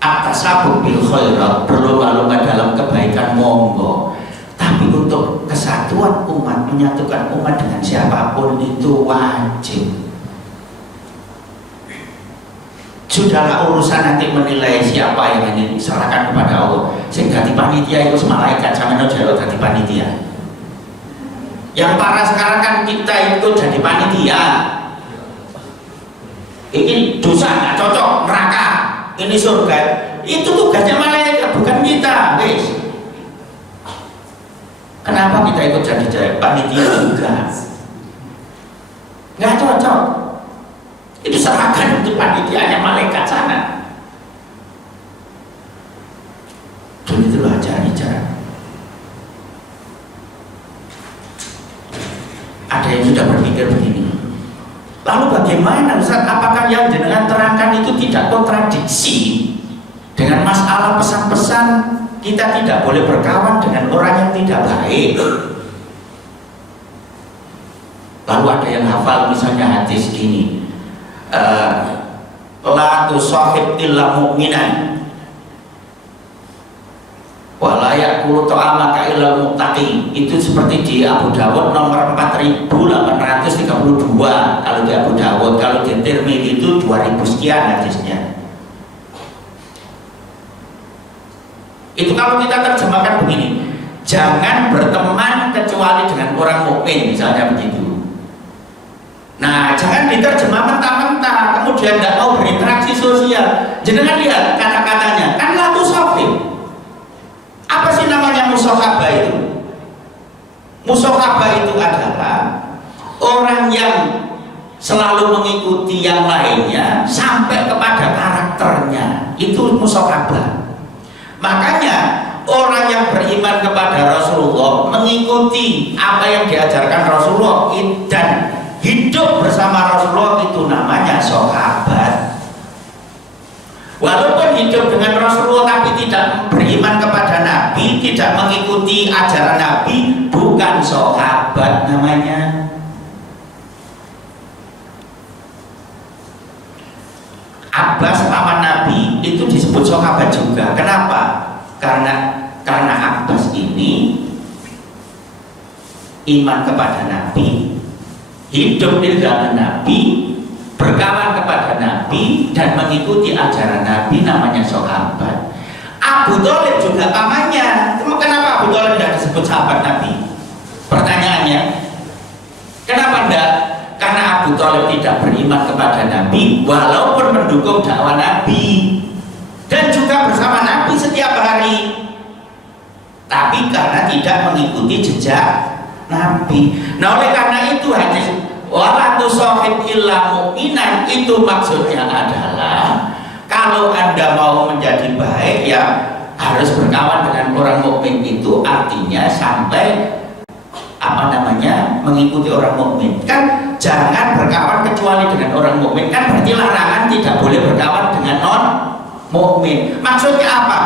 at-tasabbuq bil khairat, berlomba-lomba dalam kebaikan, monggo. Tapi untuk kesatuan umat, menyatukan umat dengan siapapun itu wajib. Sudahlah urusan nanti menilai siapa yang ini serahkan kepada Allah. Sehingga di panitia itu malaikat sama nojalo jadi panitia. Yang parah sekarang kan kita itu jadi panitia. Ini dosa nggak cocok, neraka, ini surga. Itu tugasnya malaikat, bukan kita, guys. Kenapa kita ikut jadi panitia juga? Nggak cocok. Itu serahkan untuk panitianya malaikat sana. Dan itulah ajaran-ajaran. Ada yang sudah berpikir begini, lalu bagaimana Ustaz? Apakah yang jenengan terangkan itu tidak kontradiksi dengan masalah pesan-pesan kita tidak boleh berkawan dengan orang yang tidak baik? Lalu ada yang hafal misalnya hadis gini, la tusahib illa mu'minan wa la ya'kulu ta'amaka illa muttaqi. Itu seperti di Abu Dawud nomor 4832 kalau di Abu Dawud. Kalau di Tirmidzi itu 2000 sekian hadisnya. Itu kalau kita terjemahkan begini, jangan berteman kecuali dengan orang mukmin, misalnya begitu. Nah, jangan diterjemah mentah-mentah, kemudian tidak mau berinteraksi sosial. Jangan lihat kata-katanya, kan la tusahib. Apa sih namanya musahabah itu? Musahabah itu adalah orang yang selalu mengikuti yang lainnya sampai kepada karakternya. Itu musahabah. Makanya orang yang beriman kepada Rasulullah, mengikuti apa yang diajarkan Rasulullah dan hidup bersama Rasulullah, itu namanya sahabat. Walaupun hidup dengan Rasulullah tapi tidak beriman kepada Nabi, tidak mengikuti ajaran Nabi, bukan sahabat namanya. Abbas paman Nabi itu disebut sahabat juga. Kenapa? Karena Abbas ini iman kepada Nabi, hidup di zaman Nabi, berkawan kepada Nabi dan mengikuti ajaran Nabi, namanya sahabat. Abu Thalib juga pamannya. Kenapa Abu Thalib tidak disebut sahabat Nabi? Pertanyaannya, kenapa tidak? Karena Abu Thalib tidak beriman kepada Nabi walaupun mendukung dakwah Nabi dan juga bersama Nabi setiap hari, tapi karena tidak mengikuti jejak Nabi. Nah oleh karena itu hadis wala tusahib illa mu'minan itu maksudnya adalah kalau Anda mau menjadi baik ya harus berkawan dengan orang mukmin. Itu artinya sampai mengikuti orang mukmin. Kan jangan berkawan kecuali dengan orang mukmin. Kan berarti larangan tidak boleh berkawan dengan non mukmin. Maksudnya apa?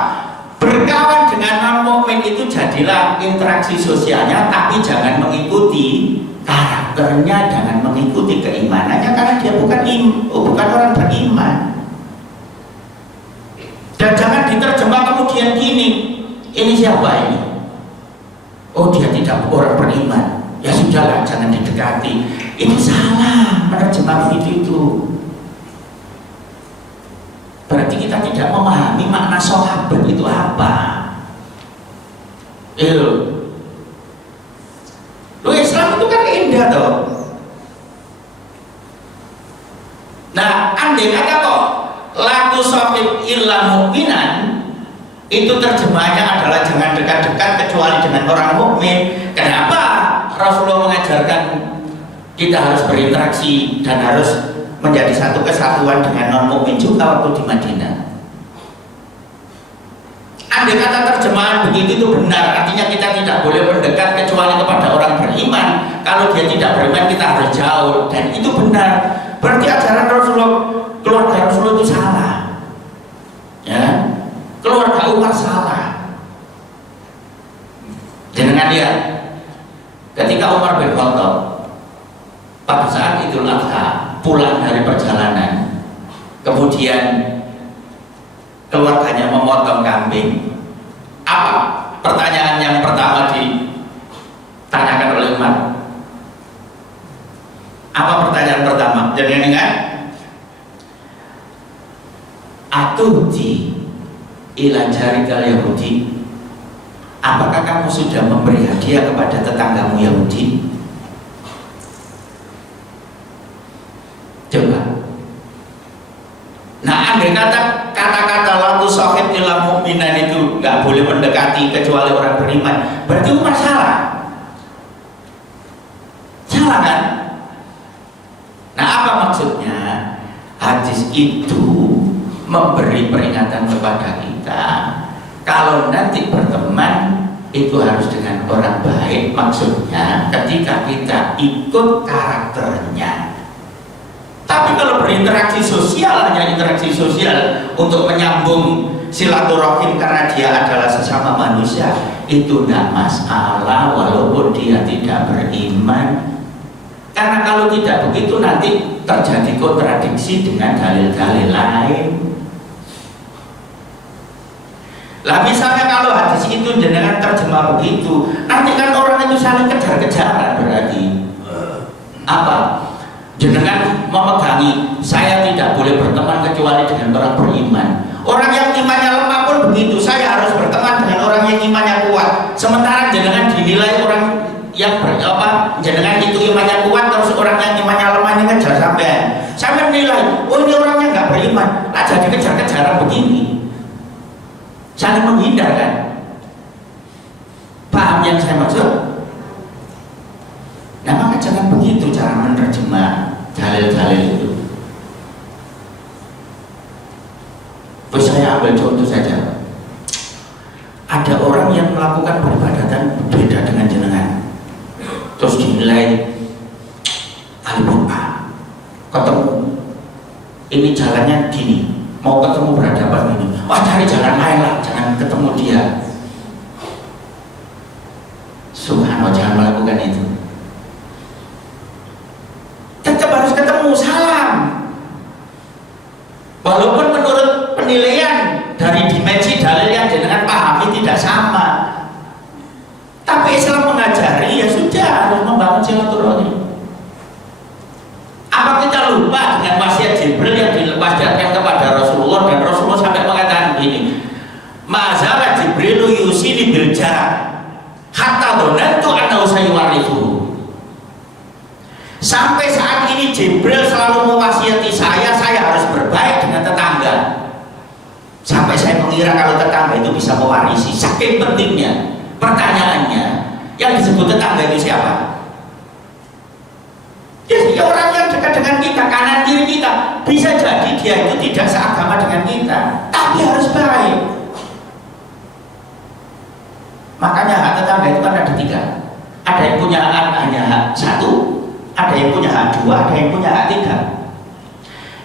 Berkawan dengan non mukmin itu jadilah interaksi sosialnya, tapi jangan mengikuti karakternya, jangan mengikuti keimanannya, karena dia bukan orang beriman. Dan jangan diterjemah kemudian gini, ini siapa ini? Oh dia tidak orang beriman, ya sudahlah jangan didekati. Itu salah menerjemah itu. Berarti kita tidak memahami makna sahabat itu apa. Islam itu kan indah toh. Nah, andai kata kok la tusahib illa mu'minan, itu terjemahnya adalah jangan dekat-dekat kecuali dengan orang mukmin. Kenapa Rasulullah mengajarkan kita harus berinteraksi dan harus menjadi satu kesatuan dengan non mukmin juga waktu di Madinah? Andai kata terjemahan begitu itu benar, artinya kita tidak boleh mendekat kecuali kepada orang beriman. Kalau dia tidak beriman kita harus jauh, dan itu benar. Berarti ajaran Rasulullah, keluarga Rasulullah itu salah, ya? Keluarga Umar salah. Jangan lihat ketika Umar bin Khattab pada saat Idul Adha pulang dari perjalanan, kemudian keluarganya memotong kambing. Apa pertanyaan yang pertama ditanyakan oleh Umar? Apa pertanyaan pertama? Jangan ingat, atuti ila jarikal Yahudi, apakah kamu sudah memberi hadiah kepada tetanggamu Yahudi? Coba. Nah, andai kata-kata laku sohib ila mu'minan itu nggak boleh mendekati kecuali orang beriman, berarti Umar salah. Salah kan? Nah, apa maksudnya? Hadis itu memberi peringatan kepada kita, kalau nanti berteman itu harus dengan orang baik. Maksudnya ketika kita ikut karakternya. Tapi kalau berinteraksi sosial, hanya interaksi sosial untuk menyambung silaturahim karena dia adalah sesama manusia, itu tidak masalah walaupun dia tidak beriman. Karena kalau tidak begitu nanti terjadi kontradiksi dengan dalil-dalil lain. Lah misalnya kalau hadis itu jenengan terjemah begitu, nanti kan orang itu saling kejar-kejaran. Berarti apa? Jenengan memegangi saya tidak boleh berteman kecuali dengan orang beriman. Orang yang imannya lemah pun begitu, saya harus berteman dengan orang yang imannya kuat. Sementara jenengan dinilai orang yang jenengan itu imannya kuat, terus orang yang imannya lemah ini kejar sampean. Saya menilai, oh ini orangnya nggak beriman, nah jadi kejar-kejaran begini, saling menghindar kan? Paham yang saya maksud? Nah maka jangan begitu cara menerjemah dalil-dalil itu. Terus saya ambil contoh saja. Ada orang yang melakukan peribadatan berbeda dengan jenengan, terus dinilai alibun A, ketemu ini jalannya gini, mau ketemu berhadapan ini, wah cari jalan lain lah, jangan ketemu dia. Subhanallah, jangan melakukan itu. Tetap harus ketemu, salam. Walaupun menurut penilaian dari dimensi dalil yang jenengan pahami tidak sama, tapi Islam mengajari ya sudah harus membangun silaturahim. Apa kita lupa dengan wasiat Jibril yang diwasiatkan kepada Rasulullah, dan Rasulullah sampai mengatakan begini, masa bil jar hatta dhanantu annahu sayuwarithu. Sampai saat ini Jibril selalu mewasiati saya harus berbaik dengan tetangga. Sampai saya mengira kalau tetangga itu bisa mewarisi. Saking pentingnya. Pertanyaannya, yang disebut tetangga itu siapa? Ya orang yang dekat dengan kita, kanan kiri kita. Bisa jadi dia itu tidak seagama dengan kita, tapi harus baik. Makanya hak tetangga itu kan ada 3. Ada yang punya hanya hak 1, ada yang punya hak 2, ada yang punya hak 3.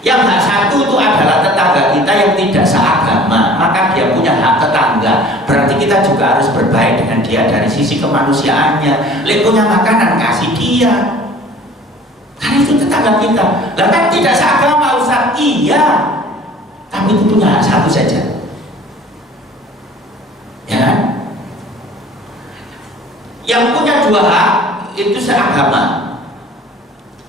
Yang hak 1 itu adalah tetangga kita yang tidak seagama, maka dia punya hak tetangga. Berarti kita juga harus berbaik dengan dia dari sisi kemanusiaannya. Lek punya makanan kasih dia, karena itu tetangga kita. Lah kan tidak seagama Ustaz, iya, tapi itu punya hak 1 saja, ya kan? Yang punya 2 hak itu seagama,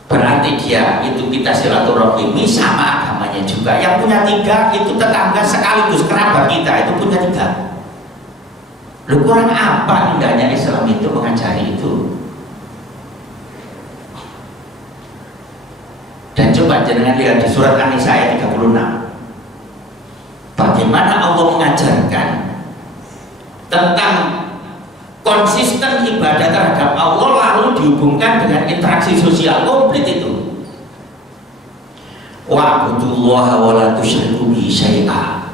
berarti dia itu kita silaturahimi sama agamanya juga. Yang punya 3 itu tetangga sekaligus kerabat kita, itu punya 3. Lu kurang apa indahnya Islam itu mengajari itu? Dan coba jangan lihat di surat An-Nisa ayat 36, bagaimana Allah mengajarkan tentang konsisten ibadah terhadap Allah lalu dihubungkan dengan interaksi sosial komplit itu. Wa'budullaha wa la tusyriku bihi syai'a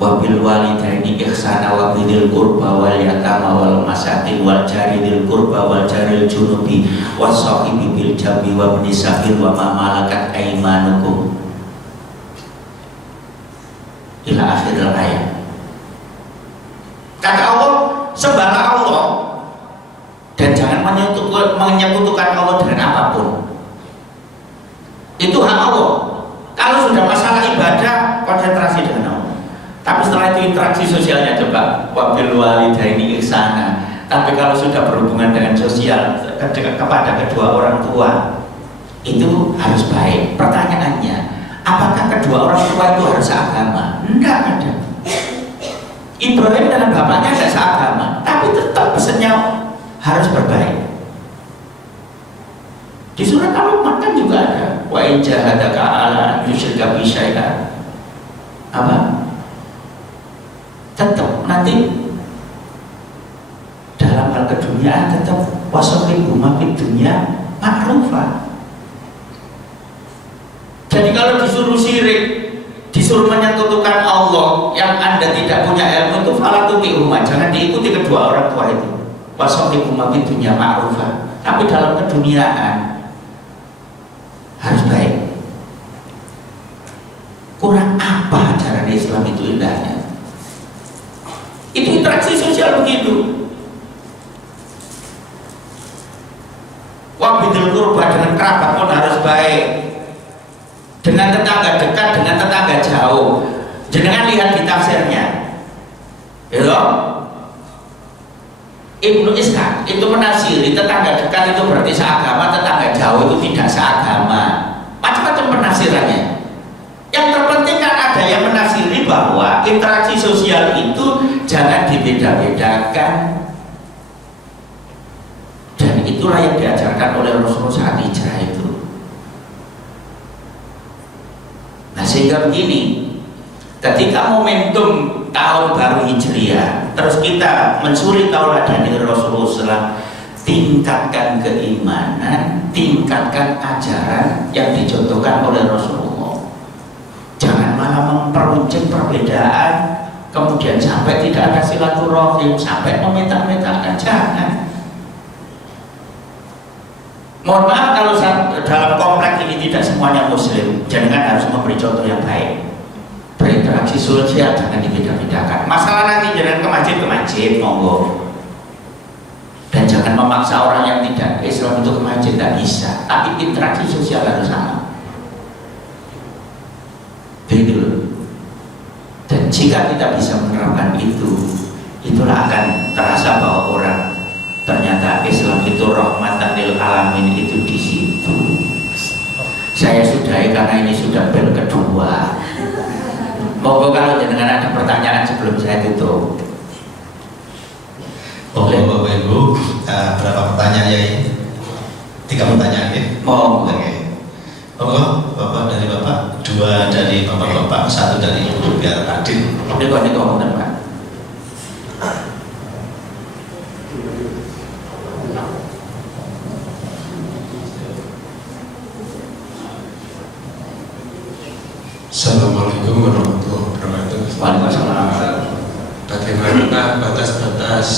wa bil walidaini ihsana wa bidil qurba wal yatama wal masakin wal jari dil qurba wal jaril junubi was sahibi bil jambi wa ibnis sabil wa ma malakat aymanukum ila akhir ayat. Kata Allah, sembahlah Allah dan jangan menyekutukan Allah dengan apapun. Itu hak Allah. Kalau sudah masalah ibadah, konsentrasi dengan Allah. Tapi setelah itu interaksi sosialnya coba wabil walidaini ihsana. Tapi kalau sudah berhubungan dengan sosial kepada kedua orang tua, itu harus baik. Pertanyaannya, apakah kedua orang tua itu harus seagama? Enggak ada. Ibrahim dan bapaknya tidak seagama, tapi tetap pesannya harus berbaik. Di surat Al-Luqman kan juga ada wa in jahadaka ala yusyrika bi syai'an. Apa? Tetap nanti dalam hal keduniaan tetap wasahibuma fid dunya ma'rufah. Jadi kalau disuruh syirik, disuruh menyekutukan Allah yang Anda tidak punya ilmu itu fala tuti'huma, jangan diikuti kedua orang tua itu. Wasahibuma fid dunya ma'rufah. Tapi dalam keduniaan harus baik. Kurang apa ajaran Islam itu indahnya? Itu interaksi sosial begitu. Wabidul qurba, dengan kerabat pun harus baik, dengan tetangga dekat, dengan tetangga jauh. Jangan lihat di tafsirnya, ya, Ibnu Ishaq itu menafsiri tetangga dekat itu berarti seagama, tetangga jauh itu tidak seagama. Macam-macam penafsirannya. Yang terpenting kan ada yang menafsiri bahwa interaksi sosial itu jangan dibeda-bedakan. Dan itulah yang diajarkan oleh Rasulullah saat hijrah itu. Nah sehingga begini, ketika momentum tahun baru Hijriah, terus kita mensuri tauladan dari Rasulullah SAW, tingkatkan keimanan, tingkatkan ajaran yang dicontohkan oleh Rasulullah. Jangan malah memperuncing perbedaan, kemudian sampai tidak ada silaturahim, sampai meminta-mintakan, jangan. Mohon maaf kalau dalam komplek ini tidak semuanya muslim, jangan harus memberi contoh yang baik. Berinteraksi sosial jangan dibeda-bedakan. Masalah nanti jangan ke masjid, monggo. Dan jangan memaksa orang yang tidak Islam itu ke masjid, tidak bisa. Tapi interaksi sosial harus sama. Begitu. Dan jika kita bisa menerapkan itu, itulah akan terasa bahwa orang ternyata Islam itu rahmatan lil alamin itu di situ. Saya sudahi karena ini sudah bel kedua. Monggo kalau jenengan ada pertanyaan sebelum saya tutup. Oke, Bapak Ibu, berapa pertanyaan ya ini? 3 pertanyaan ya? Oke. Bapak dari Bapak, 2 dari Bapak-Bapak, 1 dari Ibu, biar adil. Ini kok Pak. Assalamualaikum warahmatullahi wabarakatuh. Waalaikumsalam. Bagaimana batas-batas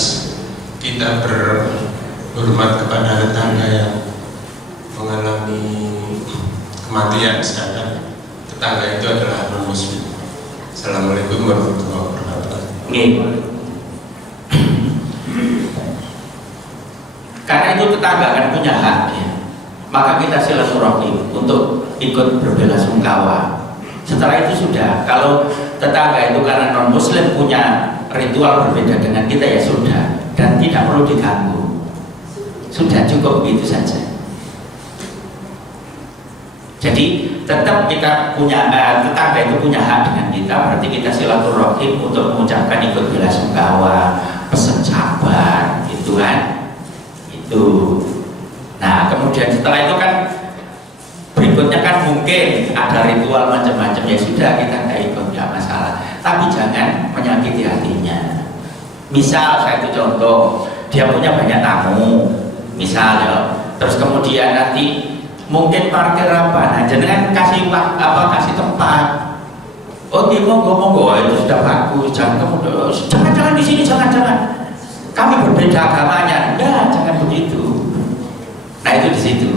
kita berhormat kepada tetangga yang mengalami kematian sedangkan tetangga itu adalah non-muslim? Assalamualaikum warahmatullahi wabarakatuh. Karena itu tetangga kan punya hak ya. Maka kita silaturahmi untuk ikut berbelasungkawa. Setelah itu sudah, kalau tetangga itu karena non muslim punya ritual berbeda dengan kita ya sudah, dan tidak perlu diganggu. Sudah cukup begitu saja. Jadi tetap kita punya tetangga itu punya hak dengan kita, berarti kita silaturahim untuk mengucapkan ikut belasungkawa, pesan sabar, gitu kan? Itu. Nah kemudian setelah itu kan berikutnya kan mungkin ada ritual macam-macam, ya sudah kita nggak ikut, nggak masalah. Tapi jangan menyakiti hatinya. Misal saya itu contoh, dia punya banyak tamu, misal ya, terus kemudian nanti mungkin parkir apa, nah jangan kasih kasih tempat. Oh dia monggo itu sudah bagus, jangan di sini, jangan kami berbeda agamanya, enggak, jangan begitu. Nah itu di situ.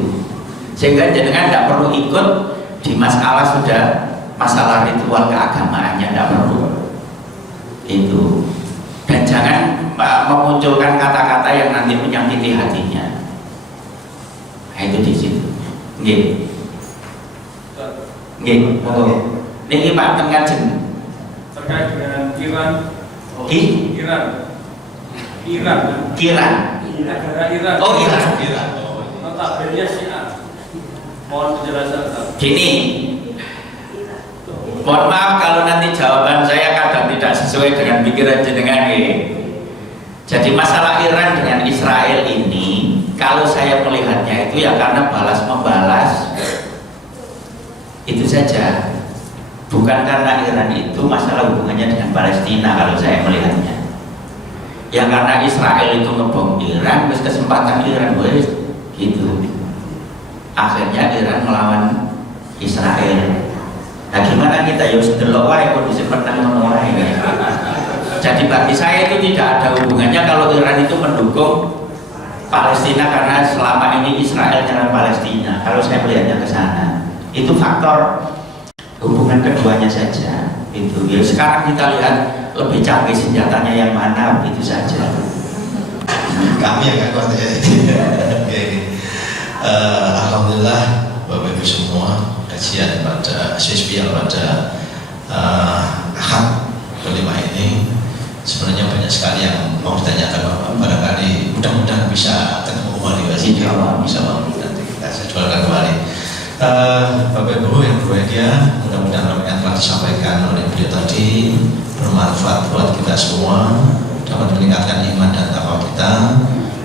Sehingga jenengan tidak perlu ikut di masalah sudah masalah ritual keagamaannya, tidak perlu itu, dan jangan memunculkan kata-kata yang nanti menyakiti hatinya. Nah itu di situ. Nggih. Niki Pak tengah jen terkait dengan Iran. Negara Iran. Oh Iran. Notabene Syiah. Mohon penjelasan. Gini, mohon maaf kalau nanti jawaban saya kadang tidak sesuai dengan pikiran jenengan. Jadi masalah Iran dengan Israel ini, kalau saya melihatnya itu ya karena balas membalas, itu saja. Bukan karena Iran itu masalah hubungannya dengan Palestina kalau saya melihatnya. Ya karena Israel itu ngebom Iran, terus kesempatan Iran boleh gitu. Akhirnya Iran melawan Israel. Nah gimana kita ya delok wae kondisi menang wae. Jadi bagi saya itu tidak ada hubungannya kalau Iran itu mendukung Palestina karena selama ini Israel nyerang Palestina. Kalau saya melihatnya ke sana, itu faktor hubungan keduanya saja. Itu ya sekarang kita lihat lebih canggih senjatanya yang mana, begitu saja. Kami yang kuat ya. Alhamdulillah Bapak Ibu semua, kajian pada spesial pada Ahad kelima ini sebenarnya banyak sekali yang mau ditanyakan Bapak. Barangkali mudah-mudahan bisa ketemu kembali bisa nanti saya jualkan kembali. Bapak Ibu yang berbahagia, mudah-mudahan apa yang telah disampaikan oleh beliau tadi bermanfaat buat kita semua, dapat meningkatkan iman dan takwa kita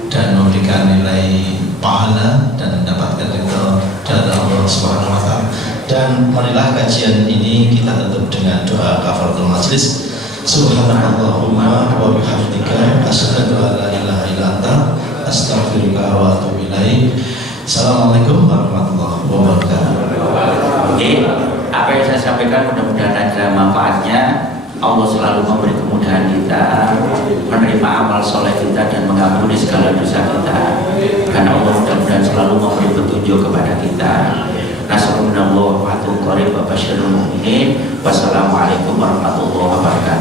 dan memberikan nilai pahala dan mendapatkan ridho dari Allah Subhanahu wa taala. Dan marilah kajian ini kita tutup dengan doa kafaratul majlis. Subhanallahumma wa bihamdika asyhadu an la ilaha illa anta astaghfiruka wa atubu ilaik. Assalamualaikum warahmatullahi wabarakatuh. Oke, apa yang saya sampaikan mudah-mudahan ada manfaatnya. Allah selalu memberi kemudahan kita, menerima amal soleh kita dan mengampuni segala dosa kita. Dan Allah mudah-mudahan selalu memberi petunjuk kepada kita. Nasrullah wa atuqarib wa basyirul mu'minin. Wassalamualaikum warahmatullahi wabarakatuh.